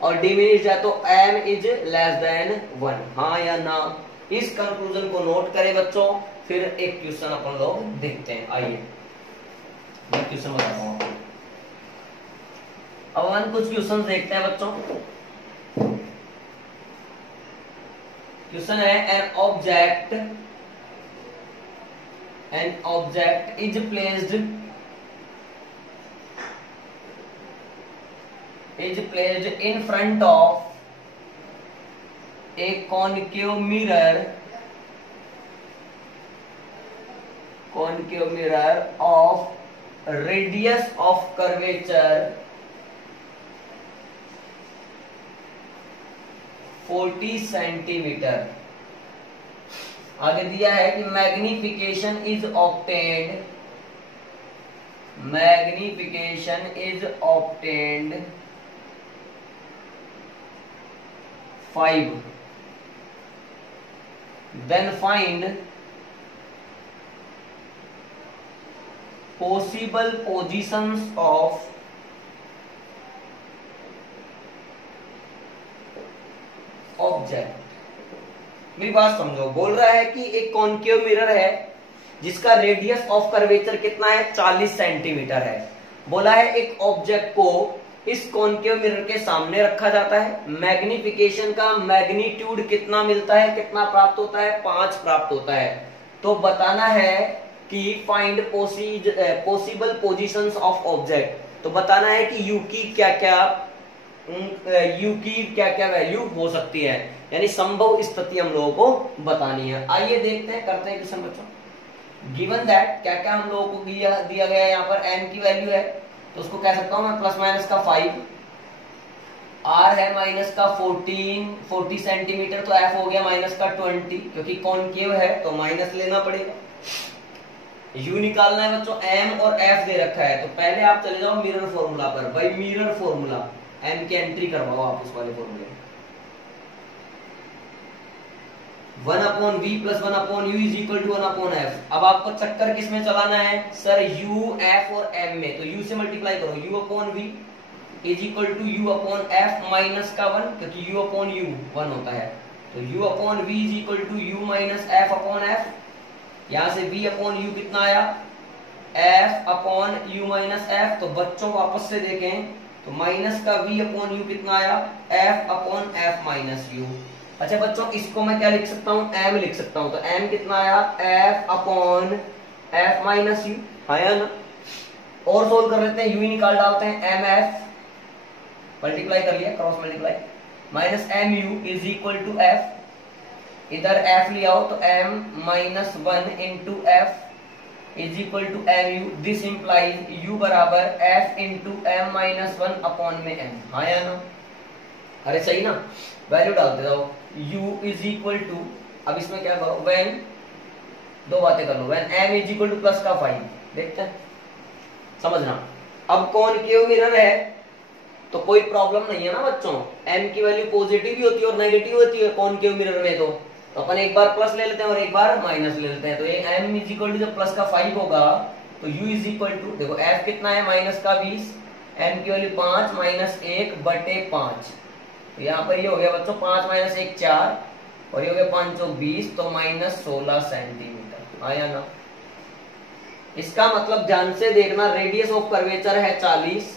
और डिमिनिश्ड है तो m इज लेस देन 1, हाँ या ना? इस कंक्लूजन को नोट करें बच्चों। फिर एक क्वेश्चन अपन लोग देखते हैं, आइए मैं क्वेश्चन बताता हूं आपको। अब हम कुछ क्वेश्चन देखते हैं बच्चों। क्वेश्चन है an object is placed in front of a concave mirror of radius of curvature 40 centimetre. आगे दिया है कि magnification is obtained 5, then find possible positions of object. मेरी बात समझो, बोल रहा है कि एक कॉनकेव मिरर है जिसका रेडियस ऑफ कर्वेचर कितना है? 40 सेंटीमीटर है। बोला है एक ऑब्जेक्ट को इस कॉनकेव मिरर के सामने रखा जाता है, मैग्निफिकेशन का मैग्नीट्यूड कितना मिलता है, कितना प्राप्त होता है? 5 प्राप्त होता है। तो बताना है कि find possible positions of object. तो बताना है कि u की क्या क्या वैल्यू हो सकती है, यानी संभव स्थिति हम लोगों को बतानी है। आइए देखते हैं, करते हैं क्वेश्चन बच्चों। गिवन दैट क्या क्या हम लोगों को दिया गया है, यहाँ पर m की वैल्यू है तो उसको कह सकता हूं मैं प्लस माइनस का 5, r है माइनस का 40 सेंटीमीटर, तो f हो गया माइनस का 20, क्योंकि कॉनकेव है तो माइनस लेना पड़ेगा। u निकालना है बच्चों, m और f दे रखा है, तो पहले आप चले जाओ मिरर फॉर्मूला पर। भाई मिरर फॉर्मूला m की एंट्री करवाओ आप उस वाले फॉर्मूले। 1/v plus 1/u is equal to 1/f। अब आपको चक्कर किस में चलाना है? सर u, f और m में, तो u से मल्टीप्लाई करो, u/v is equal to u/f minus का 1, क्योंकि u/u 1 होता है, तो u/v is equal to u minus f/f। यहां से v/u कितना आया? F upon U minus F. तो बच्चों वापस से देखें तो माइनस का v अपॉन यू कितना आया, F upon F minus you. अच्छा बच्चों इसको मैं क्या लिख सकता हूँ, एम लिख सकता हूँ। तो एम कितना आया, F upon F minus you, आया ना। और सोल्व कर लेते हैं, यू निकाल डालते हैं, एम एफ मल्टीप्लाई कर लिया, cross multiply, minus M U is equal to F, इधर एफ ले आओ तो m minus 1 into F is equal to M U. This implies u बराबर f into M minus 1 upon में m। हाँ या ना, अरे सही ना, वैल्यू डालते जाओ, u इज इक्वल टू, अब इसमें क्या करो, व्हेन, दो बातें कर लो, when m is equal to plus का 5, देखते हैं, समझना। अब कॉनकेव मिरर है तो कोई प्रॉब्लम नहीं है ना बच्चों, m की वैल्यू पॉजिटिव भी होती है और नेगेटिव होती है कॉनकेव मिरर में। तो अपन एक बार प्लस ले लेते हैं और एक बार माइनस ले लेते हैं। तो ये m इज इक्वल टू जब प्लस का 5 होगा तो u इज इक्वल टू, देखो f कितना है, माइनस का 20, m की वैल्यू 5 माइनस 1/5। तो यहाँ पर ये हो गया बच्चों 5 माइनस 1 4 और ये हो गया 5 चौक 20, तो माइनस 16 सेंटीमीटर, आया ना। इसका मतलब ध्यान से देखना, रेडियस ऑफ कर्वेचर है 40,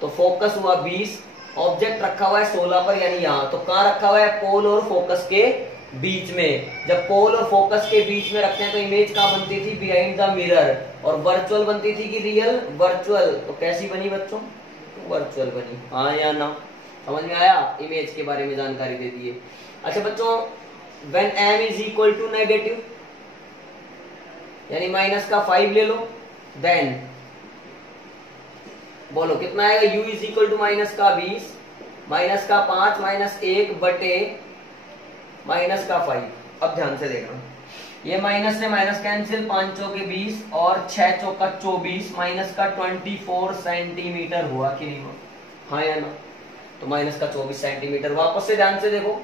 तो फोकस हुआ 20, ऑब्जेक्ट रखा हुआ है 16 पर यानी यहाँ। तो कहाँ रखा हुआ है, पोल और फोकस के बीच में। जब पोल और फोकस के बीच में रखते हैं तो इमेज कहाँ बनती थी, बिहाइंड द मिरर, और वर्चुअल बनती थी कि रियल, वर्चुअल। तो कैसी बनी बच्चों, वर्चुअल बनी, हाँ या ना, समझ में आया, इमेज के बारे में जानकारी दे दी है। अच्छा बच्चों when m is equal to negative यानी माइनस का 5 ले लो, देन बोलो कितना आएगा, u is equal to minus का 20 माइनस का 5 माइनस 1/, माइनस का 5। अब ध्यान से देखना, ये माइनस से माइनस कैंसिल, 5 चौके 20 और 6 चौका 24, माइनस का 24 सेंटीमीटर हुआ कि नहीं हुआ, हाँ या ना। तो माइनस का 24 सेंटीमीटर। वापस से ध्यान से देखो,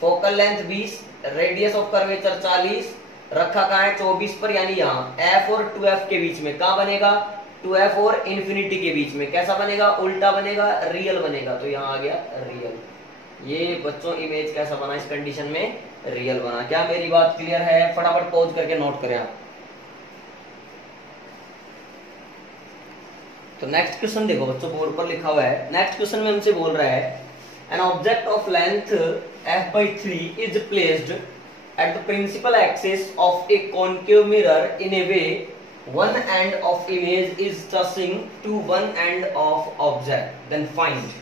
focal length 20, radius of curvature 40, रखा कहाँ है 24 पर यानी यहाँ, f और 2f के बीच में। कहाँ बनेगा, 2f और इंफिनिटी के बीच में। कैसा बनेगा, उल्टा बनेगा, रियल बनेगा। तो यहाँ आ गया रियल। ये बच्चों इमेज कैसा बना, इस कंडीशन में रियल बना। क्या मेरी बात क्लियर है, फटाफट पॉज करके नोट करें आप। तो नेक्स्ट क्वेश्चन देखो बच्चों, बोर्ड पर लिखा हुआ है। नेक्स्ट क्वेश्चन में हमसे बोल रहा है, an object of length f/3 is placed at the principal axis of a concave mirror in a way one end of image is touching to one end of object, then find।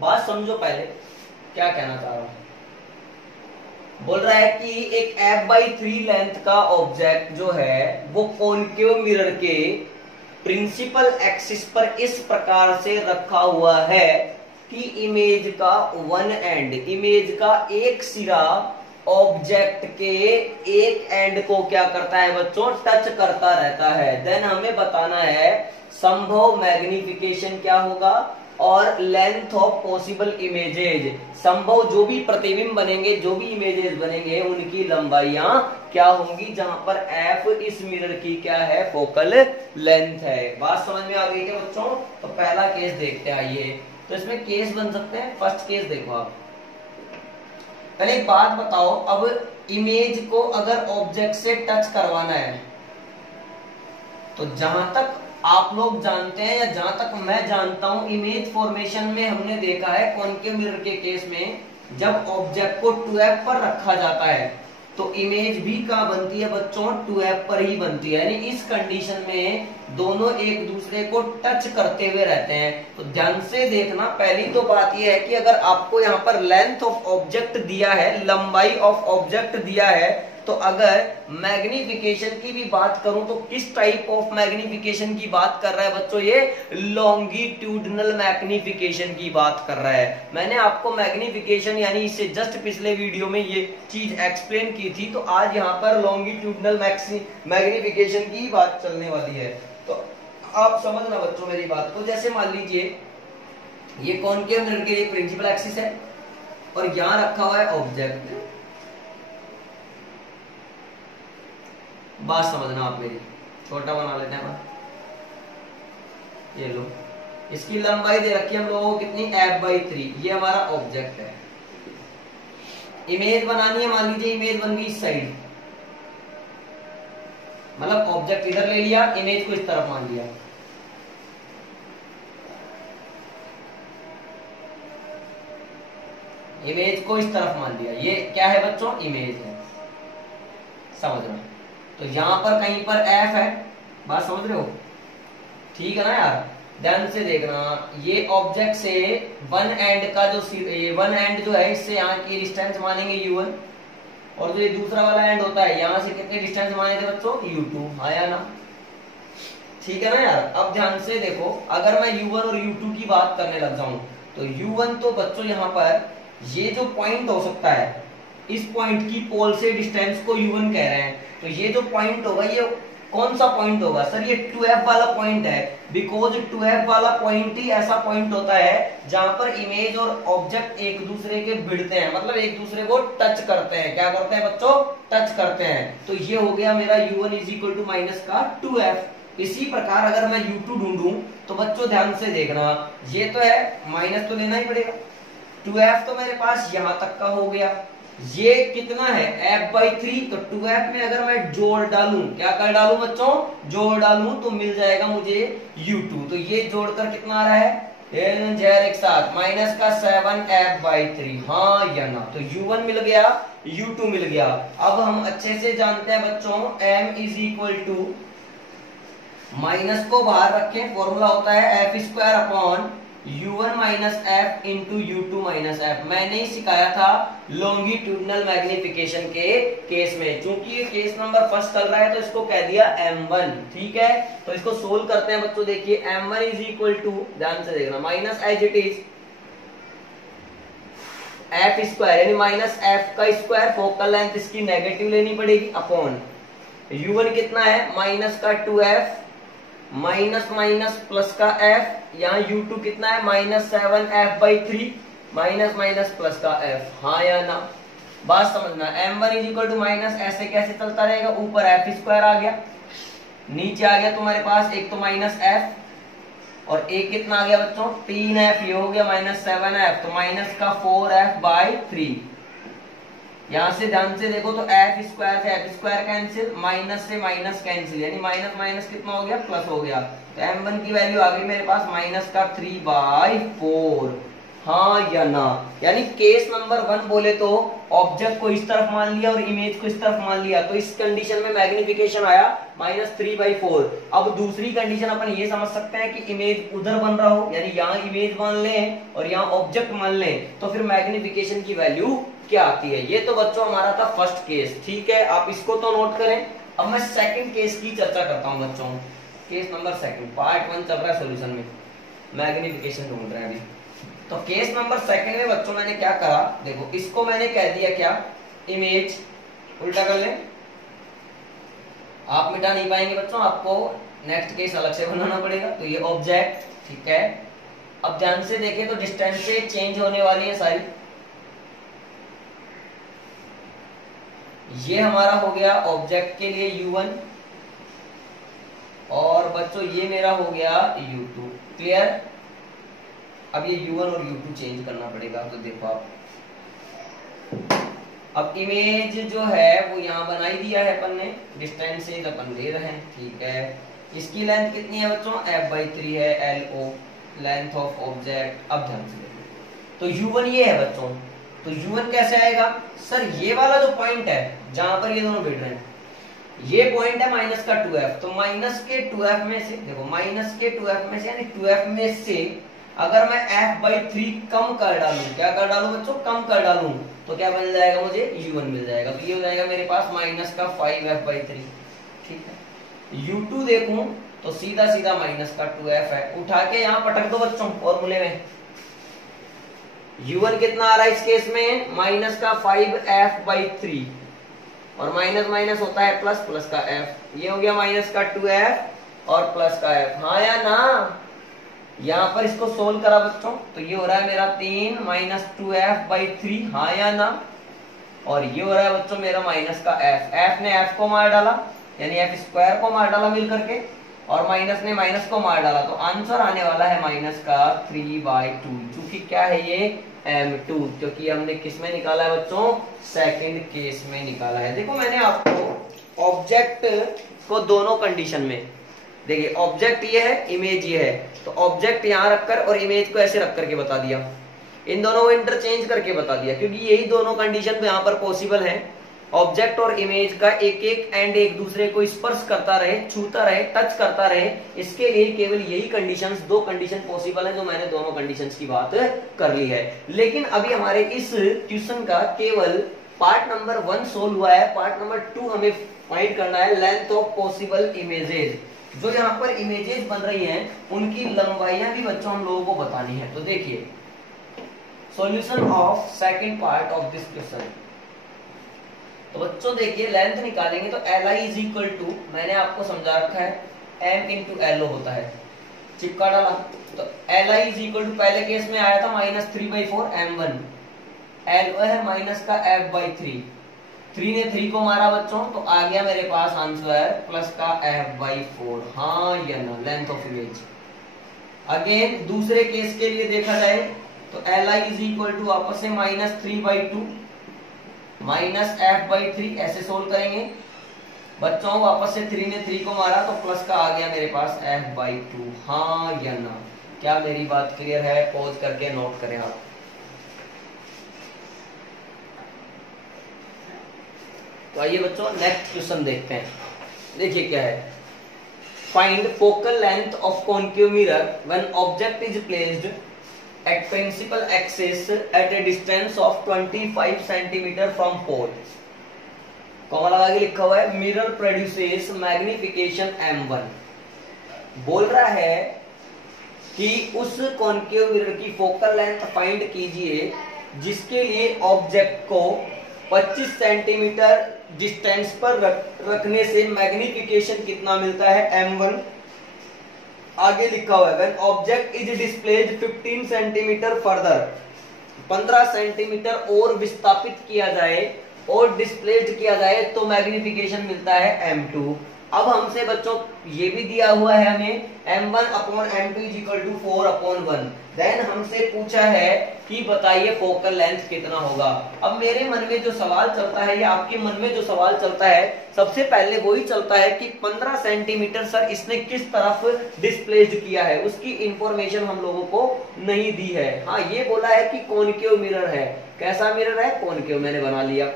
बात समझो पहले क्या कहना चाह रहा हूं। बोल रहा है कि एक f/3 लेंथ का ऑब्जेक्ट जो है वो कॉनकेव मिरर के प्रिंसिपल एक्सिस पर इस प्रकार से रखा हुआ है कि इमेज का वन एंड, इमेज का एक सिरा ऑब्जेक्ट के एक एंड को क्या करता है बच्चों, टच करता रहता है। देन हमें बताना है संभव मैग्निफिकेशन क्या होगा और लेंथ ऑफ पॉसिबल इमेजेज, संभव जो भी प्रतिबिंब बनेंगे, जो भी इमेजेस बनेंगे उनकी लंबाइयां क्या होंगी, जहां पर f इस मिरर की क्या है, फोकल लेंथ है। बात समझ में आ गई क्या बच्चों। तो पहला केस देखते हैं, आइए। तो इसमें केस बन सकते हैं, फर्स्ट केस देखो आप। पहले एक बात बताओ, अब इमेज को अगर ऑब्जेक्ट से टच करवाना है तो जहां तक आप लोग जानते हैं या जहां तक मैं जानता हूं, इमेज फॉर्मेशन में हमने देखा है कॉनकेव मिरर के केस में जब ऑब्जेक्ट को 2f पर रखा जाता है तो इमेज भी कहां बनती है बच्चों, 2f पर ही बनती है। यानी इस कंडीशन में दोनों एक दूसरे को टच करते हुए रहते हैं। तो ध्यान से देखना, पहली तो बात यह है कि अगर आपको यहाँ पर लेंथ ऑफ ऑब्जेक्ट दिया है, लंबाई ऑफ ऑब्जेक्ट दिया है, तो अगर मैग्निफिकेशन की भी बात करूं तो किस टाइप ऑफ मैग्निफिकेशन की बात कर रहा है बच्चों, ये लॉन्गिट्यूडनल मैग्निफिकेशन की बात कर रहा है। मैंने आपको मैग्निफिकेशन यानी इससे जस्ट पिछले वीडियो में ये चीज एक्सप्लेन की थी, तो आज यहाँ पर लॉन्गिट्यूडनल मैग्निफिकेशन की बात चलने वाली है। तो आप समझना बच्चों मेरी बात को। जैसे मान लीजिए ये कॉनकेव मिरर के एक प्रिंसिपल एक्सिस है और यहां रखा हुआ है ऑब्जेक्ट। बात समझना आप मेरी, छोटा बना लेते हैं बात। ये लो, इसकी लंबाई दे रखी है हम लोगों को कितनी, f/3। ये हमारा ऑब्जेक्ट है। इमेज बनानी है, मान लीजिए इमेज बन गई इस साइड, मतलब ऑब्जेक्ट इधर ले लिया, इमेज को इस तरफ मान लिया। इमेज को इस तरफ मान लिया, ये क्या है बच्चों, इमेज है। समझ रहे हो? तो यहां पर कहीं पर एफ है, बात समझ रहे हो? ठीक है ना यार, ध्यान से देखना। ये ऑब्जेक्ट से वन एंड का जो वन एंड जो है, इससे यहाँ की डिस्टेंस मानेंगे u1, और जो ये दूसरा वाला एंड होता है, यहाँ से कितने डिस्टेंस माने थे बच्चों, u2। आया ना? ठीक है ना यार। अब ध्यान से देखो, अगर मैं u1 और u2 की बात करने लग जाऊं, तो u1 तो बच्चों यहाँ पर ये जो पॉइंट हो सकता है, इस पॉइंट की पोल से डिस्टेंस को u1 कह रहे हैं। तो ये जो पॉइंट होगा, ये कौन सा पॉइंट होगा सर, ये 2f वाला पॉइंट है। बिकॉज 2f वाला पॉइंट ही ऐसा पॉइंट होता है जहां पर इमेज और ऑब्जेक्ट एक दूसरे के भिड़ते हैं, मतलब एक दूसरे को टच करते हैं। क्या करते हैं बच्चों, टच करते हैं। तो ये हो गया मेरा u1 is equal to minus का 2f। इसी प्रकार अगर मैं u2 ढूंढूं, तो बच्चों ध्यान से देखना, ये तो है, माइनस तो लेना ही पड़ेगा। 2f तो मेरे पास यहां तक का हो गया, ये कितना है f/3। तो 2f में अगर मैं जोड़ डालूं, क्या कर डालूं बच्चों, जोड़ डालूं, तो मिल जाएगा मुझे u2। तो ये जोड़कर कितना आ रहा है, इन जेर एक साथ माइनस का 7f/3। हाँ या ना? तो u1 मिल गया, u2 मिल गया। अब हम अच्छे से जानते हैं बच्चों, m is equal to, minus को बाहर रखें, फॉर्मूला होता है f² upon u1 minus F into u2 minus F. मैंने ही सिखाया था लॉन्गिट्यूडनल मैग्निफिकेशन के केस में। चूंकि ये केस नंबर फर्स्ट चल रहा है, तो इसको कह दिया m1। ठीक है, तो इसको सोल्व करते हैं बच्चों। देखिए m1 इज इक्वल टू, ध्यान से देखना, minus as it is F square, यानी माइनस एफ का स्क्वायर, फोकल लेंथ इसकी नेगेटिव लेनी पड़ेगी, अपॉन u1 कितना है, माइनस का 2f, माइनस माइनस प्लस का f, यहाँ u2 कितना है, minus 7f/3, minus minus plus का f। हाँ या ना? बात समझना। m1 is equal to minus, ऐसे कैसे चलता रहेगा, ऊपर f² आ गया, नीचे आ गया तुम्हारे पास एक तो माइनस f, और एक कितना आ गया बच्चों, 3f, ये हो गया माइनस 7f, तो माइनस का 4f/3। यहां से ध्यान से देखो, तो f² से f² कैंसिल, माइनस से माइनस कैंसिल, यानी माइनस माइनस कितना हो गया, प्लस हो गया। तो m1 की वैल्यू आ गई मेरे पास माइनस का 3/4। हाँ या ना? यानी केस नंबर 1 बोले तो ऑब्जेक्ट को इस तरफ मान लिया और इमेज को इस तरफ मान लिया, तो इस कंडीशन में मैग्निफिकेशन आया -3/4। अब दूसरी कंडीशन अपन ये समझ सकते हैं कि इमेज उधर बन रहा हो, यानी यहाँ इमेज मान लें और यहाँ ऑब्जेक्ट मान लें, तो फिर मैग्निफिकेशन की वैल्यू क्या आती है। ये तो बच्चों हमारा था फर्स्ट केस। ठीक है, आप इसको तो नोट करें। अब मैं सेकंड केस की चर्चा करता हूं बच्चों। केस नंबर सेकंड, पार्ट 1 चल रहा है सॉल्यूशन में, मैग्निफिकेशन ढूंढ रहे हैं अभी। तो केस नंबर सेकंड में बच्चों मैंने क्या करा, देखो इसको मैंने कह दिया क्या, इमेज। उल्टा कर लें, आप मिटा नहीं पाएंगे बच्चों, आपको नेक्स्ट केस अलग से बनाना पड़ेगा। तो ये ऑब्जेक्ट, ठीक है। अब ध्यान से देखें तो डिस्टेंस से चेंज होने वाली है सारी। ये हमारा हो गया ऑब्जेक्ट के लिए u1, और बच्चों ये मेरा हो गया u2। क्लियर? अब ये u1 और u2 चेंज करना पड़ेगा। तो देखो आप, अब इमेज जो है वो यहाँ बनाई दिया है अपन ने, डिस्टेंस से अपन ले रहे हैं। ठीक है, इसकी लेंथ कितनी है बच्चों, f/3 है, LO लेंथ ऑफ ऑब्जेक्ट। अब ध्यान से देखो, तो u1 ये है बच्चों। तो u1 कैसे आएगा सर, ये वाला जो पॉइंट है जहां पर ये दोनों बैठ रहे हैं, ये पॉइंट है माइनस का 2f। तो माइनस के 2f में से, देखो माइनस के 2f में से, यानी 2f में से अगर मैं f/3 कम कर डालूं, क्या कर डालूं बच्चों, कम कर डालूं, तो क्या मिल जाएगा मुझे, u1 मिल जाएगा। तो ये हो जाएगा मेरे पास माइनस का 5f/3। ठीक है, u2 देखूं तो सीधा सीधा माइनस का 2f है। उठा के यहाँ पटक दो बच्चों फॉर्मूले में। u1 कितना आ रहा है इस केस में, माइनस का 5f/3, और माइनस माइनस होता है प्लस, प्लस का f, ये हो गया माइनस का 2f और प्लस का f। हाँ या ना? यहाँ पर इसको सोल्व करा बच्चों, तो ये हो रहा है मेरा 3 माइनस 2f/3। हाँ या ना? और ये हो रहा है बच्चों मेरा माइनस का f ने f को मार डाला, यानी f² को मार डाला मिल करके, और माइनस ने माइनस को मार डाला। तो आंसर आने वाला है माइनस का 3/2। चूंकि क्या है ये m2, क्योंकि हमने किस में निकाला है बच्चों, सेकंड केस में निकाला है। देखो मैंने आपको ऑब्जेक्ट को दोनों कंडीशन में, देखिए ऑब्जेक्ट ये है, इमेज ये है, तो ऑब्जेक्ट यहां रखकर और इमेज को ऐसे रख करके बता दिया, इन दोनों को इंटरचेंज करके बता दिया, क्योंकि यही दोनों कंडीशन यहाँ पर पॉसिबल है। ऑब्जेक्ट और इमेज का एक एक एंड एक दूसरे को स्पर्श करता रहे, छूता रहे, टच करता रहे, इसके लिए केवल यही कंडीशंस, दो कंडीशन पॉसिबल है, जो मैंने दोनों कंडीशंस की बात कर ली है। लेकिन अभी हमारे इस क्वेश्चन का केवल पार्ट नंबर 1 सोल्व हुआ है, पार्ट नंबर 2 हमें फाइंड करना है लेंथ ऑफ पॉसिबल इमेजेस। जो यहाँ पर इमेजेस बन रही हैं उनकी लंबाइयां भी बच्चों हम लोगों को बतानी है। तो देखिए solution of second part of this question. तो बच्चों देखिए लेंथ निकालेंगे तो Li इज इक्वल टू, मैंने आपको समझा रखा है m इंटू LO होता है, चिपका डाला, तो Li इज इक्वल टू पहले केस में आया था -3/4 m1, LO है माइनस का f/3, 3 ने 3 को मारा बच्चों तो आ गया मेरे पास आंसर प्लस का f/4। हाँ या ना, लेंथ ऑफ इमेज। अगेन दूसरे केस के लिए देखा जाए तो Li इज इक्वल टू आपस से -3/2 माइनस f/3, ऐसे सोल्व करेंगे बच्चों, वापस से 3 ने 3 को मारा तो प्लस का आ गया मेरे पास f/2। हाँ या ना, क्या मेरी बात क्लियर है? पॉज करके नोट करें आप। तो आइए बच्चों नेक्स्ट क्वेश्चन देखते हैं। देखिए क्या है, find focal length of concave mirror when object is placed at principal axis at a distance of 25 cm from pole। Comma लगा के लिखा हुआ है मिरर प्रोड्यूसेस मैग्निफिकेशन m1। बोल रहा है कि उस कॉन्केव मिरर की फोकल लेंथ फाइंड कीजिए जिसके लिए ऑब्जेक्ट को 25 सेंटीमीटर डिस्टेंस पर रखने से मैग्निफिकेशन कितना मिलता है, m1। आगे लिखा हुआ है when object is displayed 15 centimetre further, 15 centimetre और विस्थापित किया जाए और डिस्प्लेड किया जाए तो मैग्निफिकेशन मिलता है m2। अब हमसे बच्चों ये भी दिया हुआ है हमें m1/m2 is equal to 4/1। Then हमसे पूछा है कि बताइए फोकल लेंथ कितना होगा। अब मेरे मन में जो सवाल चलता है या आपके मन में जो सवाल चलता है, सबसे पहले वही चलता है कि 15 सेंटीमीटर सर इसने किस तरफ डिस्प्लेस्ड किया है, उसकी इंफॉर्मेशन हम लोगों को नहीं दी है। हाँ ये बोला है कि कॉनकेव मिरर है, कैसा मिरर है, कॉनकेव, मैंने बना लिया।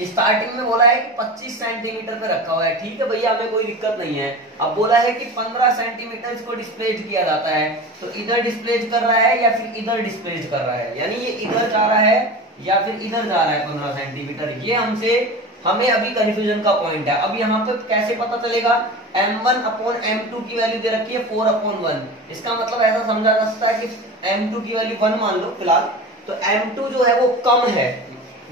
स्टार्टिंग में बोला है कि 25 सेंटीमीटर पे रखा हुआ है, ठीक है भैया हमें कोई दिक्कत नहीं है। अब बोला है कि 15 सेंटीमीटर इसको डिस्प्लेज किया जाता है, तो इधर डिस्प्लेज कर रहा है या फिर इधर डिस्प्लेज कर रहा है, यानी ये इधर जा रहा है या फिर इधर जा रहा है 15 सेंटीमीटर। ये हमें अभी कंफ्यूजन का पॉइंट है। अब यहाँ पे कैसे पता चलेगा, m1/m2 की वैल्यू दे रखी है 4/1, इसका मतलब ऐसा समझा जा सकता है कि m2 की वैल्यू 1 मान लो फिलहाल, तो m2 जो है वो कम है।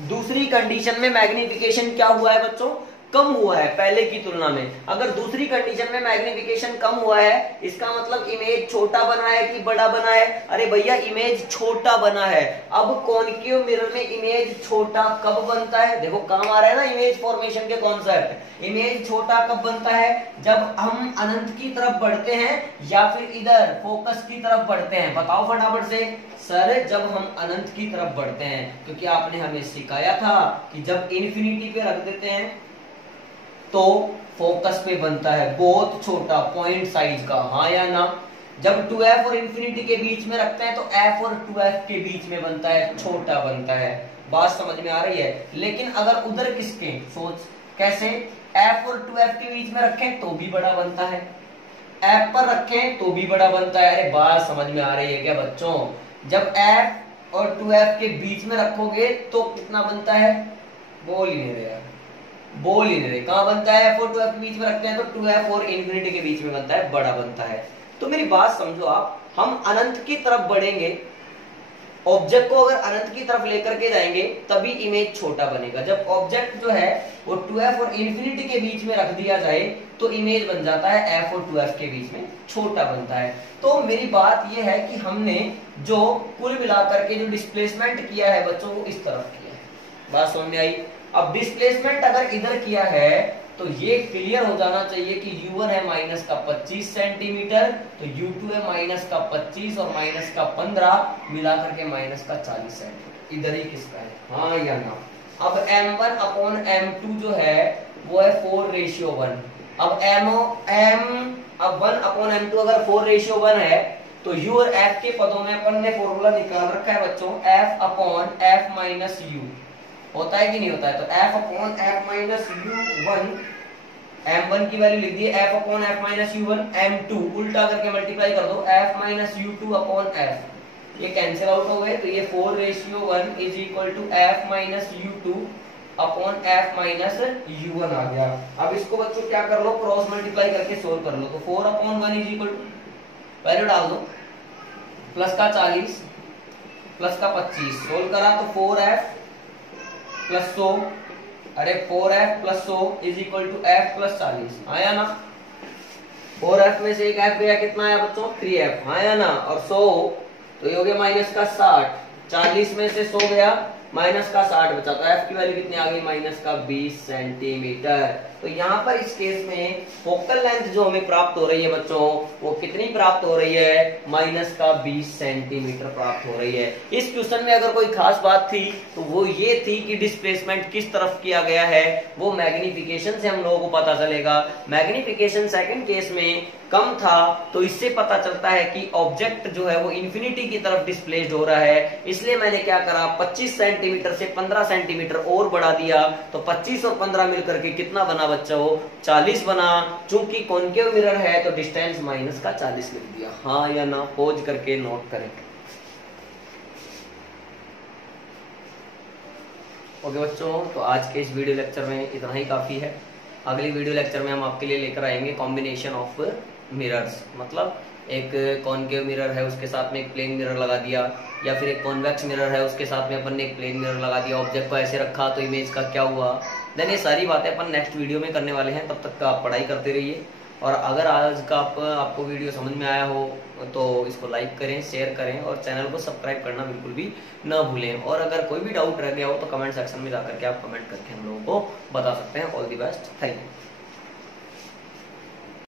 दूसरी कंडीशन में मैग्निफिकेशन क्या हुआ है बच्चों, कम हुआ है पहले की तुलना में। अगर दूसरी कंडीशन में मैग्निफिकेशन कम हुआ है, इसका मतलब इमेज छोटा बना है कि बड़ा बना है। अरे भैया इमेज छोटा बना है। अब कॉनकेव मिरर में इमेज छोटा कब बनता है, देखो काम आ रहा है ना इमेज फॉर्मेशन के कॉन्सेप्ट। इमेज छोटा कब बनता है, जब हम अनंत की तरफ बढ़ते हैं या फिर इधर फोकस की तरफ बढ़ते हैं। बताओ फटाफट से सर, जब हम अनंत की तरफ बढ़ते हैं, क्योंकि आपने हमें सिखाया था कि जब इन्फिनिटी पे रख देते हैं तो फोकस पे बनता है बहुत छोटा पॉइंट साइज का। हाँ या ना, जब 2f और इंफिनिटी के बीच में रखते हैं तो f और 2f के बीच में बनता है, छोटा बनता है। बात समझ में आ रही है। लेकिन अगर उधर किसके, सोच कैसे, f और 2f के बीच में रखें तो भी बड़ा बनता है, f पर रखें तो भी बड़ा बनता है। अरे बात समझ में आ रही है क्या बच्चों? जब f और 2f के बीच में रखोगे तो कितना बनता है, बोल ही नहीं रहे यार, बोल ही नहीं रहे। कहां बनता है, f और 2f के बीच में रखते हैं तो 2f और इंफिनिटी के बीच में बनता है, बड़ा बनता है। तो मेरी बात समझो आप, हम अनंत की तरफ बढ़ेंगे, ऑब्जेक्ट को अगर अनंत की तरफ लेकर के जाएंगे तभी इमेज छोटा बनेगा। जब ऑब्जेक्ट जो है वो 2f और इंफिनिटी के बीच में रख दिया जाए तो इमेज बन जाता है f और 2f के बीच में छोटा बनता है। तो मेरी बात यह है कि हमने जो कुल मिलाकर के जो डिस्प्लेसमेंट किया है बच्चों वो इस तरफ किया है। बात समझ में आई? अब डिस्प्लेसमेंट अगर इधर किया है तो ये क्लियर हो जाना चाहिए कि u1 है माइनस का 25 सेंटीमीटर, तो u2 है माइनस का 25 और माइनस का 15 मिलाकर के माइनस का 40 सेंटीमीटर। इधर ही किसका है, हाँ या ना? अब m1/m2 जो है वो है 4:1। अब अब 1/m2 अगर 4:1 है तो u और f के पदों में अपन ने फॉर्मूला निकाल रखा है बच्चों, f/f माइनस u होता है कि नहीं होता है? तो f/f माइनस u1, m1 की वैल्यू लिख दी, f/f माइनस u1, m2 उल्टा करके मल्टीप्लाई कर दो, f माइनस u2/f, ये कैंसिल आउट हो गए, तो ये 4:1 is equal to f minus u2/f minus u1 आ गया। अब इसको बच्चों क्या कर लो, क्रॉस मल्टीप्लाई करके सोल्व कर लो, तो 4/1 इज इक्वल टू, वैल्यू डाल दो, प्लस का 40 प्लस का 25, सोल्व करा तो 4f प्लस 100, अरे 4f plus 100 is equal to f plus 40, आया ना? 4f में से एक f गया, कितना आया बच्चों? 3f, आया ना? और 100 तो ये हो गया माइनस का 60, 40 में से 100 गया, माइनस का 60 बचा, तो f की वैल्यू कितनी आ गई? माइनस का 20 सेंटीमीटर। तो यहाँ पर इस केस में फोकल लेंथ जो हमें प्राप्त हो रही है बच्चों, वो कितनी प्राप्त हो रही है? माइनस का 20 सेंटीमीटर प्राप्त हो रही है। इस क्वेश्चन में अगर कोई खास बात थी तो वो ये थी कि डिस्प्लेसमेंट किस तरफ किया गया है, वो मैग्निफिकेशन से हम लोगों को पता चलेगा। मैग्निफिकेशन सेकंड केस में कम था, तो इससे पता चलता है कि ऑब्जेक्ट जो है वो इंफिनिटी की तरफ डिस्प्लेस्ड हो रहा है। इसलिए मैंने क्या करा, 25 सेंटीमीटर से 15 सेंटीमीटर और बढ़ा दिया, तो 25 और 15 मिलकर के कितना बना बच्चों? 40 बना। चूंकि कॉनकेव मिरर है तो डिस्टेंस माइनस का 40 लिख दिया, हाँ या ना? पॉज करके नोट करें। ओके बच्चों, तो आज के इस वीडियो लेक्चर में इतना ही काफी है। अगली वीडियो लेक्चर में हम आपके लिए लेकर आएंगे कॉम्बिनेशन ऑफ मिरर्स, मतलब एक कॉनकेव मिरर है उसके साथ में एक प्लेन मिरर लगा दिया, या फिर एक कॉन्वेक्स मिरर है उसके साथ में अपन ने एक प्लेन मिरर लगा दिया, ऑब्जेक्ट को ऐसे रखा तो इमेज का क्या हुआ। देन ये सारी बातें अपन नेक्स्ट वीडियो में करने वाले हैं, तब तक का आप पढ़ाई करते रहिए। और अगर आज का आपको वीडियो समझ में आया हो तो इसको लाइक करें, शेयर करें और चैनल को सब्सक्राइब करना बिल्कुल भी ना भूलें। और अगर कोई भी डाउट रह गया हो तो कमेंट सेक्शन में जाकर के आप कमेंट करके हम लोगों को बता सकते हैं। All the best, thank you.